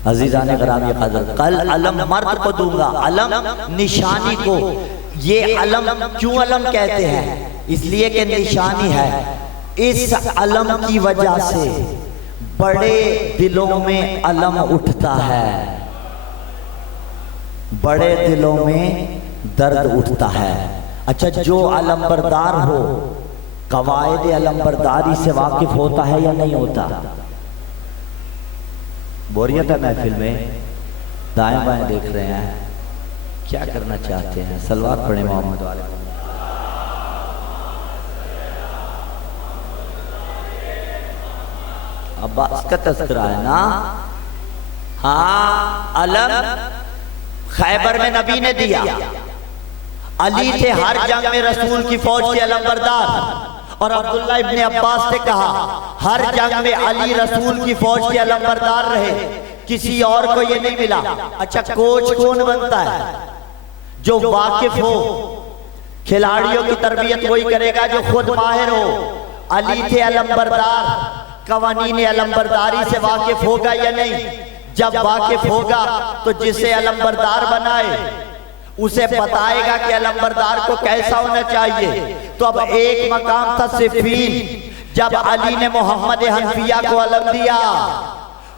अजीजाने ग्रामी कदर, कल अलम मर्द को दूंगा, अलम निशानी को। ये अलम क्यों अलम कहते हैं? इसलिए कि निशानी है। इस अलम की वजह से बड़े दिलों में अलम उठता है, बड़े दिलों में दर्द उठता है। अच्छा, जो अलम बरदार हो कवायद अलम बरदारी से वाकिफ होता है या नहीं होता? बोरियत है महफिल में, दाएं बाएं देख रहे हैं, क्या करना चाहते हैं? सलवात पढ़े मोहम्मद वाले। अब्बास का तस्करा है ना? हाँ, अलम खैबर में नबी ने दिया। अली थे हर जंग में रसूल की फौज के अलम बरदार। और अब्दुल्ला इब्ने अब्बास ने कहा हर जंग में अली रसूल की फौज के अलम बरदार रहे, किसी और को ये नहीं मिला। अच्छा, कोच कौन बनता है? जो वाकिफ हो। खिलाड़ियों की तरबियत वही करेगा जो खुद माहिर हो। अली थे अलम बरदार, कवानीन अलम बरदारी से वाकिफ होगा या नहीं? जब वाकिफ होगा तो जिसे अलम बरदार बनाए उसे बताएगा कि अलंबरदार को कैसा होना चाहिए। तो अब एक मकाम था सिफीन, जब अली ने मोहम्मद हनफिया को अलम दिया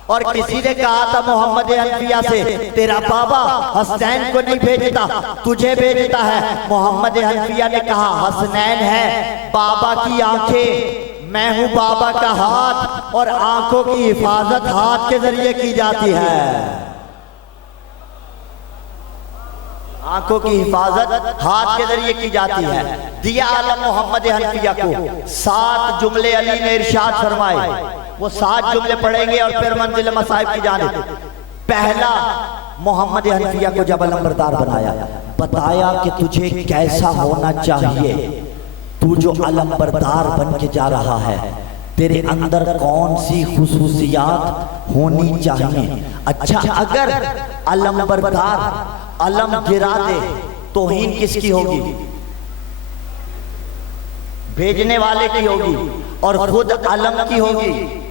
और किसी ने कहा था मोहम्मद हनफिया से, तेरा बाबा हसनैन को नहीं भेजता, तुझे भेजता है। मोहम्मद हनफिया ने कहा हसनैन है बाबा की आंखें, मैं हूं बाबा का हाथ, और आंखों की हिफाजत हाथ के जरिए की जाती है। आंखों की हिफाजत हाथ के जरिए की जाती है। दिया आलम मोहम्मद हनफिया को 7 जुमले अली ने इरशाद फरमाए। वो 7 जुमले पढ़ेंगे और फिर मंजिल मसाइब की जानिब। पहला, मोहम्मद हनफिया को जब अलंबरदार बनाया, बताया कि तुझे कैसा होना चाहिए। तू जो अलंबरदार बन के जा रहा है, तेरे अंदर कौन सी खुसूसियात होनी चाहिए। अच्छा, अगर अलंबरदार अलम गिरा दे तौहीन किसकी होगी? भेजने वाले की होगी और खुद अलम की होगी।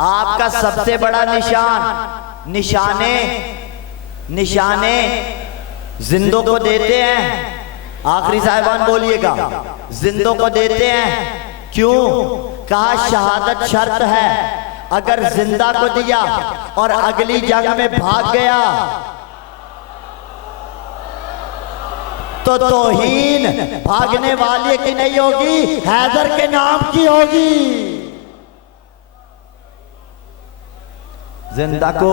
आपका सबसे बड़ा निशाने जिंदों को देते हैं। आखिरी साहिबान बोलिएगा, जिंदों को देते हैं। क्यों? कहा शहादत शर्त है, अगर जिंदा को दिया और अगली जंग में भाग गया तो तौहीन भागने वाले की नहीं होगी, हैदर के नाम की होगी। जिंदा को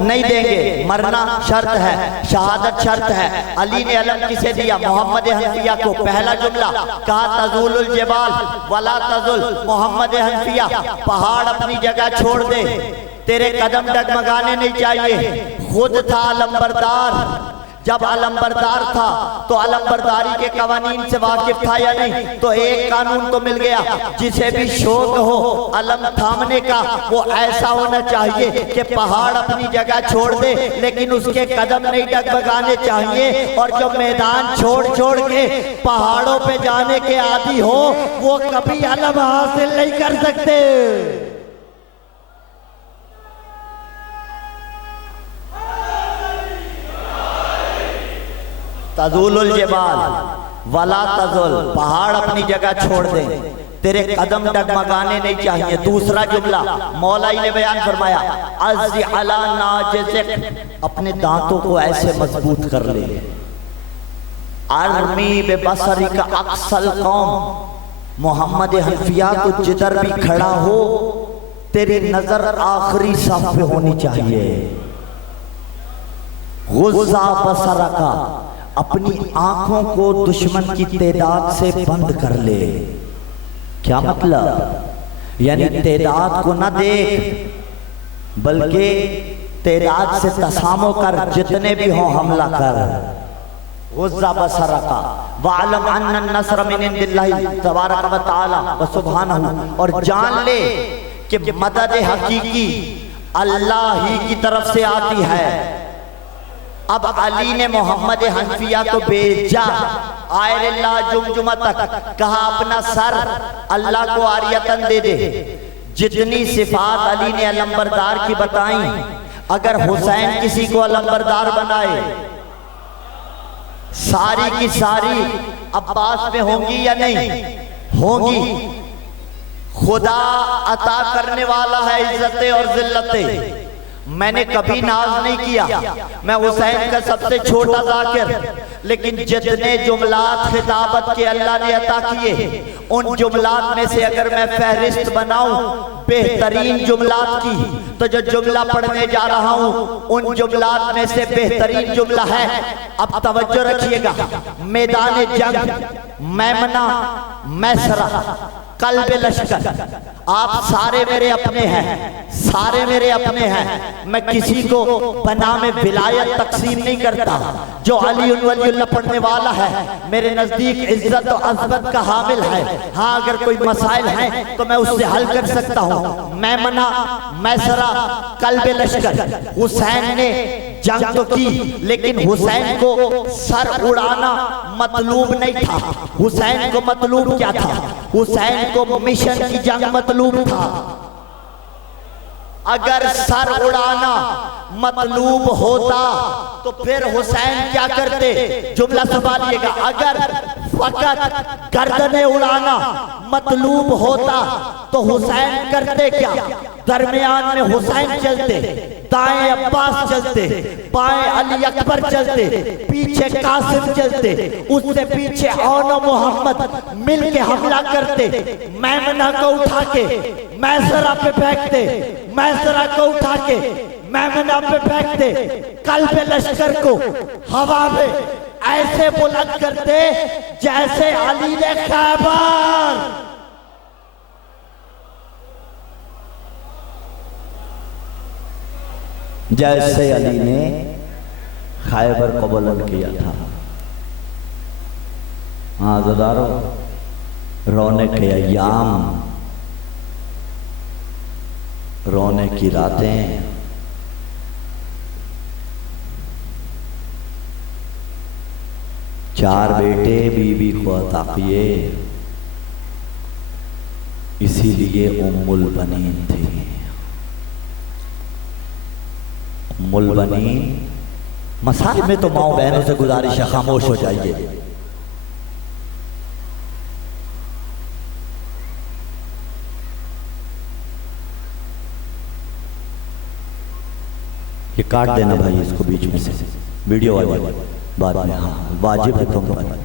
नहीं देंगे, मरना शर्त है, शहादत शर्त है। अली ने अलम किसे दिया? मोहम्मद हनफिया को। पहला जुमला कहा तज़ूलुल जिबाल वला तज़ुल, मोहम्मद हनफिया पहाड़ अपनी जगह छोड़ दे, तेरे कदम डगमगाने नहीं चाहिए। खुद था अलंबरदार, जब अलंबरदार था तो अलंबरदारी के कवानीन से वाकिफ था या नहीं? तो एक कानून तो मिल गया, जिसे भी शौक हो अलम थामने का वो ऐसा होना चाहिए कि पहाड़ अपनी जगह छोड़ दे लेकिन उसके कदम नहीं डगमगाने चाहिए। और जो मैदान छोड़ छोड़ के पहाड़ों पे जाने के आदी हो वो कभी अलम हासिल नहीं कर सकते। तज़ूलुल जिबाल वला तज़ुल, पहाड़ अपनी जगह छोड़ दे, तेरे कदम डगमगाने नहीं चाहिए। दूसरा जुमला मौलाई ने बयान फरमाया अज़्ज़ि अला नाजिज़िक, अपने दांतों को ऐसे मजबूत कर ले। अर्मी बेबसरिका अक्सल कौम, मोहम्मद हनफिया तो जिधर भी खड़ा हो तेरी नजर आखिरी साफ पे होनी चाहिए। गुज़्ज़ा बसरका, अपनी आंखों को दुश्मन की तेदाद से बंद कर ले। क्या मतलब? यानी तेदाद को न देख बल्कि तेदाद से तसामो कर, जितने भी हों हमला कर। गुज़्ज़ा बसरका वअलम अन्ना नस्र मिन इंदिल्लाहि तबारक व तआला व सुब्हानहू, और जान ले कि मदद हकीकी अल्लाह ही की तरफ से आती है। अब अली ने मोहम्मद हनफिया को भेजा आयरल्ला जुमजुमा तक, कहा अपना सर अल्लाह को आरियतन दे दे। जितनी सिफात अली ने अलंबरदार की बताई, अगर हुसैन किसी को अलंबरदार बनाए सारी की सारी अब्बास में होंगी या नहीं होंगी? खुदा अता करने वाला है इज्जतें और जिल्लतें। मैंने कभी नाज नहीं किया, मैं हुसैन का सबसे छोटा जाकिर, लेकिन जितने जुमलात खिताबत के अल्लाह ने अता किए उन जुमलात में से अगर मैं फहरिस्त बनाऊं बेहतरीन जुमलात की, तो जो जुमला पढ़ने जा रहा हूं उन जुमलात में से बेहतरीन जुमला है। अब तवज्जो रखिएगा, मैदान जंग, मैमना, मैसरा, कल्ब लश्कर, आप सारे मेरे अपने हैं, सारे मेरे अपने हैं। मैं किसी को बनामे विलायत तकसीम नहीं करता। जो अली वलीउल्लाह पढ़ने वाला है मेरे नजदीक इज्जत और अज़मत का हामिल है। हाँ, अगर कोई मसाइल हैं तो मैं उससे हल कर सकता हूँ। मैमना, मैसरा, कल्ब लश्कर, हुसैन ने जंग तो की लेकिन हुसैन को सर उड़ाना मतलूब नहीं था। हुसैन को मतलूब क्या था? हुसैन को मिशन की जंग मतलूब था। अगर सर उड़ाना मतलूब होता तो फिर हुसैन क्या करते? जुमला संभालिएगा, अगर फकत गर्दनें उड़ाना मतलूब होता तो हुसैन करते क्या? दरमियान में हुसैन चलते, दाएं अब्बास चलते, बाएं अली अकबर चलते, पीछे कासिम चलते, उससे पीछे औनो मोहम्मद मिल के हमला करते। मैमना को उठा के मैसरा पे फेंकते, मैसरा को उठा के मैमना पे फेंकते, कल्ब लश्कर को हवा में ऐसे बुलंद करते जैसे अली ने खैबर। जैसे अली ने खैबर को बुलंद किया था। आज़ादारों, रौनक के अय्याम, रोने की रातें, चार बेटे बीबी को अता किए, इसीलिए उम्मुल बनीन थी। उम्मुल बनीन मसाइल में तो माओ बहनों से गुजारिश है, खामोश हो जाइए। ये काट देना भाई इसको बीच में से, वीडियो वाले बाद में। हाँ वाजिब है तुम पर।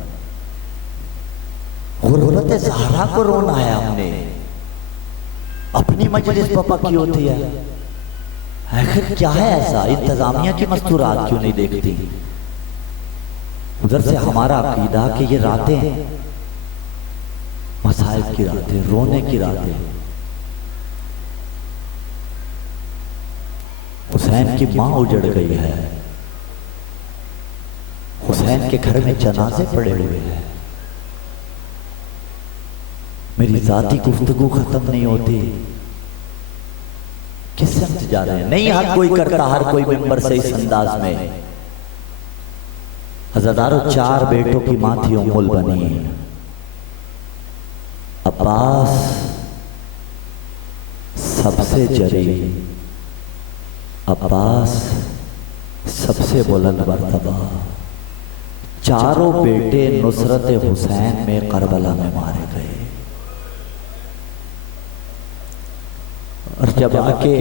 गुरबत ज़हरा को रोना है हमने, अपनी मजलिस पपा की होती है। आखिर क्या है ऐसा, इंतजामिया की मस्तूरात क्यों नहीं देखती? उधर से हमारा अकीदा कि ये रातें मसाइब की रातें, रोने की रातें। हुसैन की मां उजड़ गई है, हुसैन के घर में जनाजे पड़े हुए हैं। मेरी जाती गुफ्तगू खत्म नहीं होती, किस समझ जा रहे हैं? नहीं हर कोई करता, हर कोई मिंबर से इस अंदाज में। हज़रदारों 4 बेटों की मां थी उम्मुल बनीन। अब्बास सबसे जरी, अब्बास सबसे बुलंद मर्तबा। चारों बेटे नुसरत हुसैन में करबला में मारे गए। और जब आके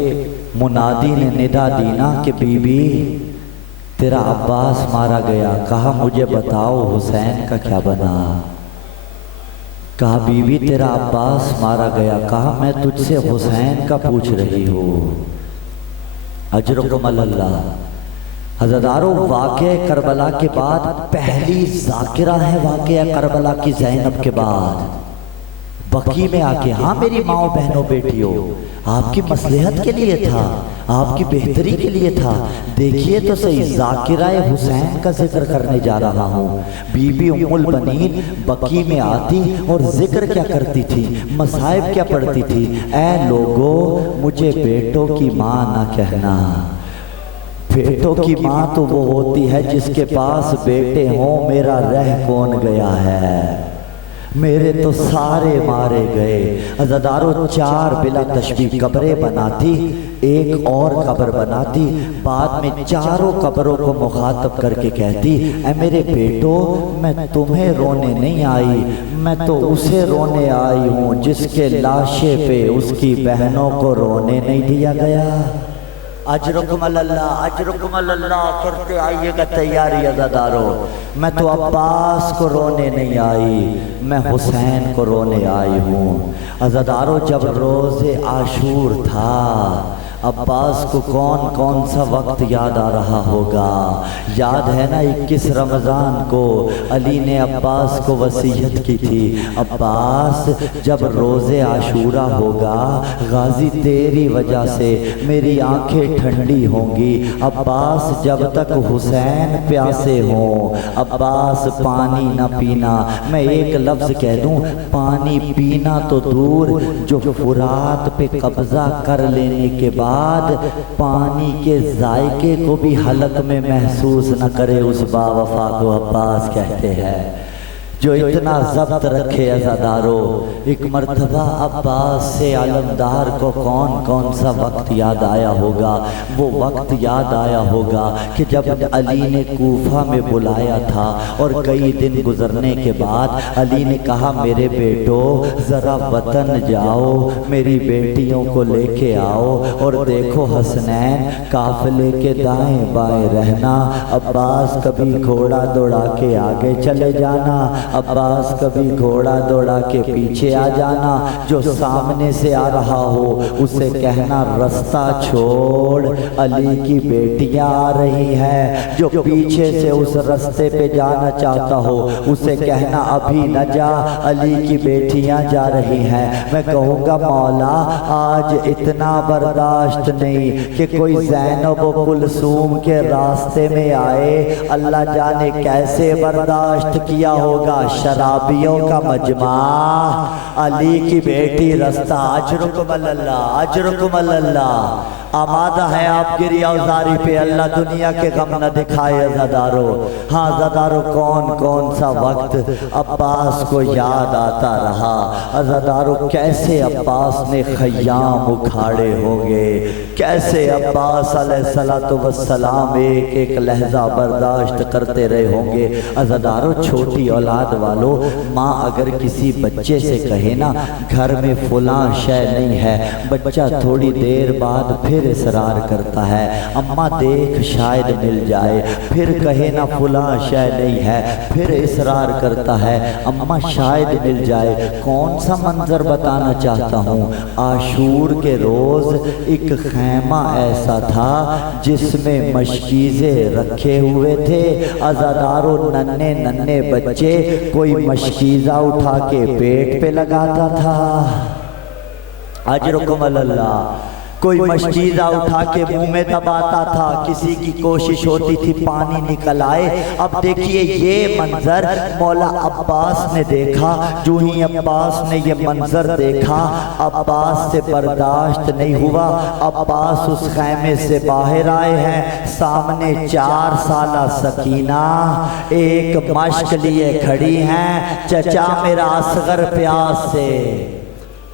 मुनादी ने निदा दी ना कि बीबी तेरा अब्बास मारा गया, कहा मुझे बताओ हुसैन का क्या बना? कहा बीबी तेरा अब्बास मारा गया, कहा मैं तुझसे हुसैन का पूछ रही हूँ। अजरुकुम अल्लाह। हज़रदारों वाक़या करबला के बाद पहली ज़ाकिरा है वाक़या करबला की ज़ैनब के बाद बकी में आके, हाँ मेरी माओ बहनों बेटियों, आपकी मसलहत के लिए था, आपकी बेहतरी के लिए था। देखिए तो सही, ज़ाकिराए हुसैन का जिक्र करने जा रहा हूँ। बीबी उम्मुल बनीन बकी में आती और जिक्र क्या करती थी, मसाइब क्या पढ़ती थी? ऐ लोगों, मुझे बेटों की माँ ना कहना। बेटों की माँ तो वो होती है जिसके पास बेटे हों। मेरा रह कौन गया है? मेरे तो सारे मारे गए। अज़दारों 4 बिला तशबीह कब्रें बनाती, एक और कब्र बनाती, बाद में चारों कब्रों को मुखातब करके कहती, ऐ मेरे बेटो, मैं तुम्हें रोने नहीं आई, मैं तो उसे रोने आई हूँ जिसके लाशे पे उसकी बहनों को रोने नहीं दिया गया। अजरुकुम अल्लाह, अजरुकुम अल्लाह करते आइएगा तैयारी अज़ादारों। मैं तो अब्बास को रोने नहीं आई, मैं हुसैन को रोने आई हूँ। अज़ादारों जब रोज़े आशूर था, अब्बास को कौन कौन सा वक्त याद आ रहा होगा? याद है ना 21 रमज़ान को अली ने अब्बास को वसीयत की थी, अब्बास जब रोज़े आशूरा होगा, गाजी तेरी वजह से मेरी आंखें ठंडी होंगी। अब्बास जब तक हुसैन प्यासे हों, अब्बास पानी न पीना। मैं एक लफ्ज़ कह दूं, पानी पीना तो दूर, जो फुरात पे कब्ज़ा कर लेने के बाद पानी के जायके को भी हलक में महसूस न करे, उस बावफा को अब्बास कहते हैं। जो इतना ज़ब्त रखे अज़ादारों। एक मर्तबा अब्बास से आलमदार को कौन कौन सा वक्त याद आया होगा? वो वक्त याद आया होगा कि जब अली ने कूफा में बुलाया था और कई दिन गुजरने के बाद अली ने कहा, मेरे बेटो ज़रा वतन जाओ, मेरी बेटियों को लेके आओ और देखो हसनैन काफिले के दाएं बाएं रहना। अब्बास कभी घोड़ा दौड़ा के आगे चले जाना, अब्बास कभी घोड़ा दौड़ा के पीछे आ जाना। जो सामने से आ रहा हो उसे कहना रास्ता छोड़, अली की बेटियां आ रही हैं। जो पीछे से उस रास्ते पे जाना चाहता हो उसे कहना अभी न जा, अली की बेटियां जा रही हैं। मैं कहूँगा मौला आज इतना बर्दाश्त नहीं कि कोई ज़ैनब व कुलसूम के रास्ते में आए, अल्लाह जाने कैसे बर्दाश्त किया होगा। शराबियों का मजमा, अली की बेटी रास्ता। अजरुकुम अल्लाह, अजरुकुम अल्लाह। आमादा है आप गिरी औजारी पे, अल्लाह दुनिया के गम न दिखाए अज़ादारो। हाँ अज़ादारो, कौन कौन सा वक्त अब्बास को याद आता रहा। अज़ादारो कैसे अब्बास ने खयाम उखाड़े होंगे, कैसे अब्बास अलैहिस्सलातु वस्सलाम एक एक लहजा बर्दाश्त करते रहे होंगे। अज़ादारो, छोटी औलाद वालों, माँ अगर किसी बच्चे से कहे ना घर में फलां शय नहीं है, बच्चा थोड़ी देर बाद फिर इसरार करता है, अम्मा देख शायद मिल जाए, फिर कहे ना फलां शय नहीं है, फिर इसरार करता है, अम्मा शायद मिल जाए। कौन सा मंजर बताना चाहता हूँ। आशूर के रोज एक खैमा ऐसा था जिसमें मशकीज़े रखे हुए थे। अज़ादारों, नन्हे नन्हे बच्चे कोई मशकीज़ा उठा के पेट पे लगाता था, अजरुकुम अल्लाह, कोई मशकीज़ा उठा के मुंह में दबाता था, किसी की कोशिश होती थी पानी निकल आए। अब देखिए ये मंजर मौला अब्बास ने देखा। जो ही अब्बास ने ये मंजर देखा, अब्बास से बर्दाश्त नहीं हुआ। अब्बास उस खैमे से बाहर आए हैं, सामने 4 साला सकीना एक मश्क लिए खड़ी हैं। चचा मेरा असगर प्यास से,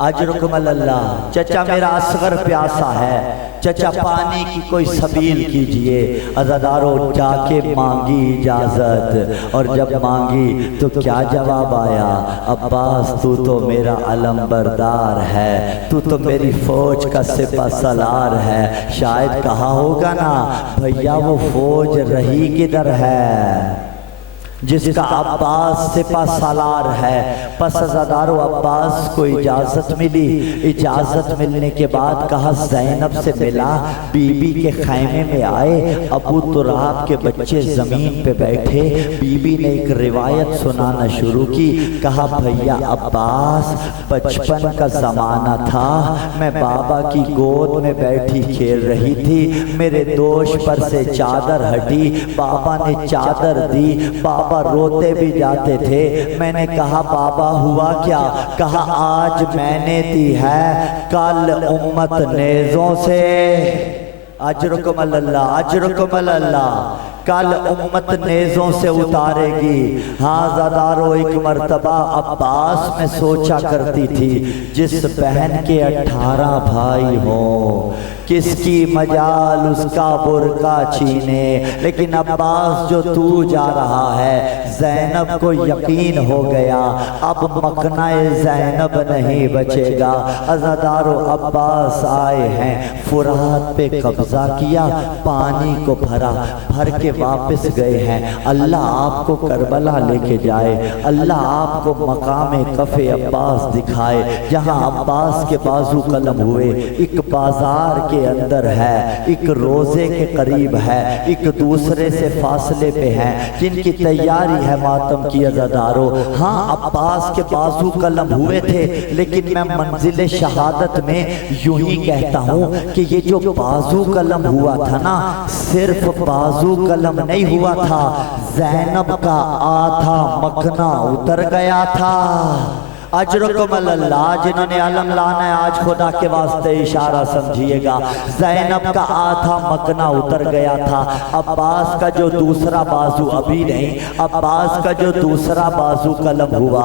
अजरुकुम अल्लाह, चचा मेरा असगर प्यासा है, चचा पानी की कोई सबील कीजिए। अज़ादारों, जाके मांगी इजाज़त, और जब मांगी तो क्या जवाब आया। अब्बास, तू तो मेरा अलमबरदार है, तू तो मेरी फौज का सिपा सलार है। शायद कहा होगा ना, भैया वो फौज रही किधर है जिसका अब्बास सिपा सालार है। पस अज़ादारों, अब्बास को इजाज़त मिली। इजाज़त मिलने के बाद कहा ज़ैनब से मिला, बीबी के खैमे में आए। अबू तुराब के बच्चे ज़मीन पे बैठे, बीबी ने एक रिवायत सुनाना शुरू की। कहा भैया अब्बास, बचपन का ज़माना था, मैं बाबा की गोद में बैठी खेल रही थी, मेरे दोष पर से चादर हटी, बाबा ने चादर दी, बाबा रोते भी जाते थे। मैंने कहा बाबा हुआ क्या। कहा आज मैंने दी है, कल उम्मत नेज़ों से, अजरुकुम अल्लाह, अजरुकुम अल्लाह, कल उम्मत नेज़ों से उतारेगी। हाँ ज़ादारो, एक मर्तबा अब्बास में सोचा करती थी, जिस बहन के 18 भाई हों, किसकी मजाल उसका बुरका छीने। लेकिन अब्बास जो तू जा रहा है, ज़ैनब को यकीन हो गया अब मकनाए ज़ैनब नहीं बचेगा। अज़ादारो, अब्बास आए हैं, फुरात पे कब्जा किया, पानी को भरा, भर के वापस गए हैं। अल्लाह आपको करबला लेके जाए, अल्लाह आपको मकाम कफ़े अब्बास दिखाए, जहाँ अब्बास के बाजू कलम हुए। एक बाजार के अंदर है, एक रोजे के करीब है, एक दूसरे से फासले पे है, जिनकी तैयारी है मातम की। अज़ादारों, हाँ अब्बास के बाजू कलम हुए थे, लेकिन मैं मंजिल शहादत में यूं ही कहता हूँ कि ये जो बाजू कलम हुआ था ना, सिर्फ बाजू कलम नहीं हुआ था, ज़ैनब का आधा मखना उतर गया था। अजरुकुम अल्लाह, जिन्होंने अलम लाना है आज खुदा के वास्ते इशारा समझिएगा। ज़ैनब का आधा मकना उतर गया था। अब्बास का जो दूसरा बाजू, अभी नहीं, अब्बास का जो दूसरा बाजू कलम हुआ,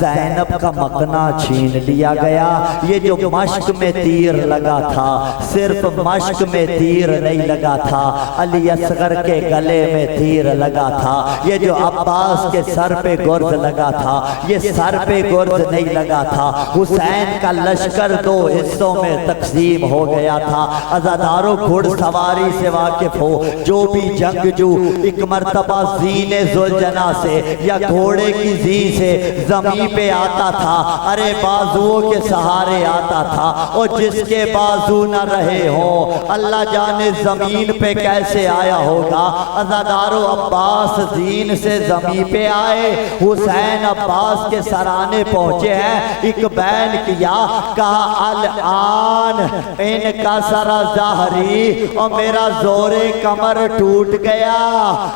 ज़ैनब का मकना छीन लिया गया। ये जो मश्क में तीर लगा था, सिर्फ मश्क में तीर नहीं लगा था, अली असगर के गले में तीर लगा था। ये जो अब्बास के सर पे गुर्द लगा था, ये सर पे गुर्द नहीं लगा था। हुसैन का लश्कर 2 हिस्सों में तकसीम हो गया था। अज़ादारों, घुड़सवारी से वाकिफ हो, जो भी जंगजू एक मर्तबा ज़ीने ज़ुलजना से या घोड़े की जी से ज़मीन पे आता था, अरे बाजुओं के सहारे आता था, और जिसके बाजू न रहे हो अल्लाह जाने ज़मीन पे कैसे आया होगा। अज़ादारों, अब्बास ज़ीन से ज़मीन पे आए, हुसैन अब्बास के सराने पहुंचे। पहुंचे हैं, एक बैन किया, कहा अल आन इनका सरा जाहरी और मेरा जोरे कमर टूट गया।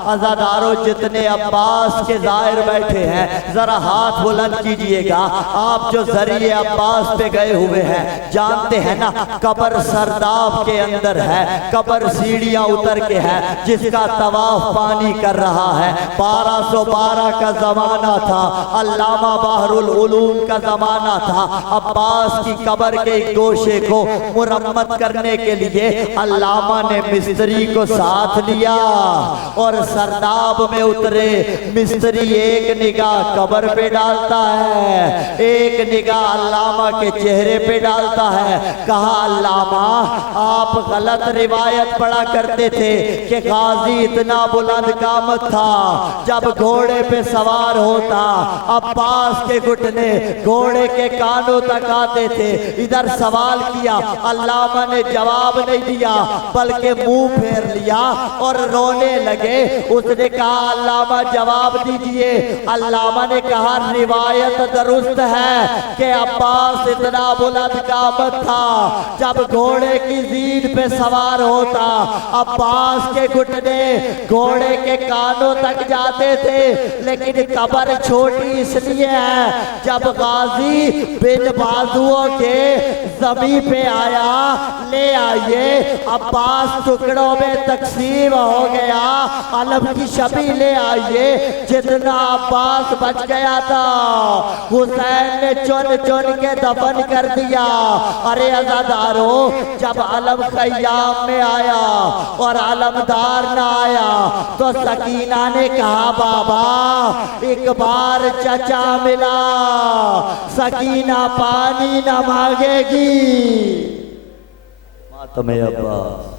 अज़ादारों जितने अब्बास के जाहिर बैठे हैं जरा हाथ बुलंद कीजिएगा। आप जो जरिए अब्बास पे गए हुए हैं जानते हैं ना, कब्र सरदाब के अंदर है, कब्र सीढ़ियां उतर के है, जिसका तवाफ पानी कर रहा है। 1212 का जमाना था, अल्लामा बहरुल उलूम का जमाना था। अब्बास की कब्र के गोशे को मुरम्मत करने के लिए अल्लामा ने मिस्त्री को साथ लिया और सरदाब में उतरे। मिस्त्री एक निगाह कब्र पे डालता है, एक निगाह अल्लामा के चेहरे पे डालता है। कहा अल्लामा आप गलत रिवायत पढ़ा करते थे कि गाजी इतना बुलंद कामत था, जब घोड़े पे सवार होता अब्बास के घुटने घोड़े के कानों तक आते थे। इधर सवाल किया, अल्लामा ने जवाब नहीं दिया बल्कि मुंह फेर लिया और रोने लगे। उसने कहा अल्लामा जवाब दीजिए। अल्लामा ने कहा रिवायत दुरुस्त है कि अब्बास इतना बुलंद कामत था, जब घोड़े की जीन पे सवार होता अब्बास के घुटने घोड़े के कानों तक जाते थे। लेकिन कब्र छोटी इसलिए है, जब गाजी बिन बाजुओं के जमीन पे आया, ले आइए अब्बास टुकड़ों में तकसीम हो गया। अलम की शबी ले आइए, जितना अब्बास बच गया था हुसैन ने चुन चुन के दफन कर दिया। अरे अज़ादारों जब अलम खयाम में आया और अलमदार ना आया तो सकीना ने कहा बाबा एक बार चचा मिला, सकीना पानी न मांगेगी। मातम अब्बास।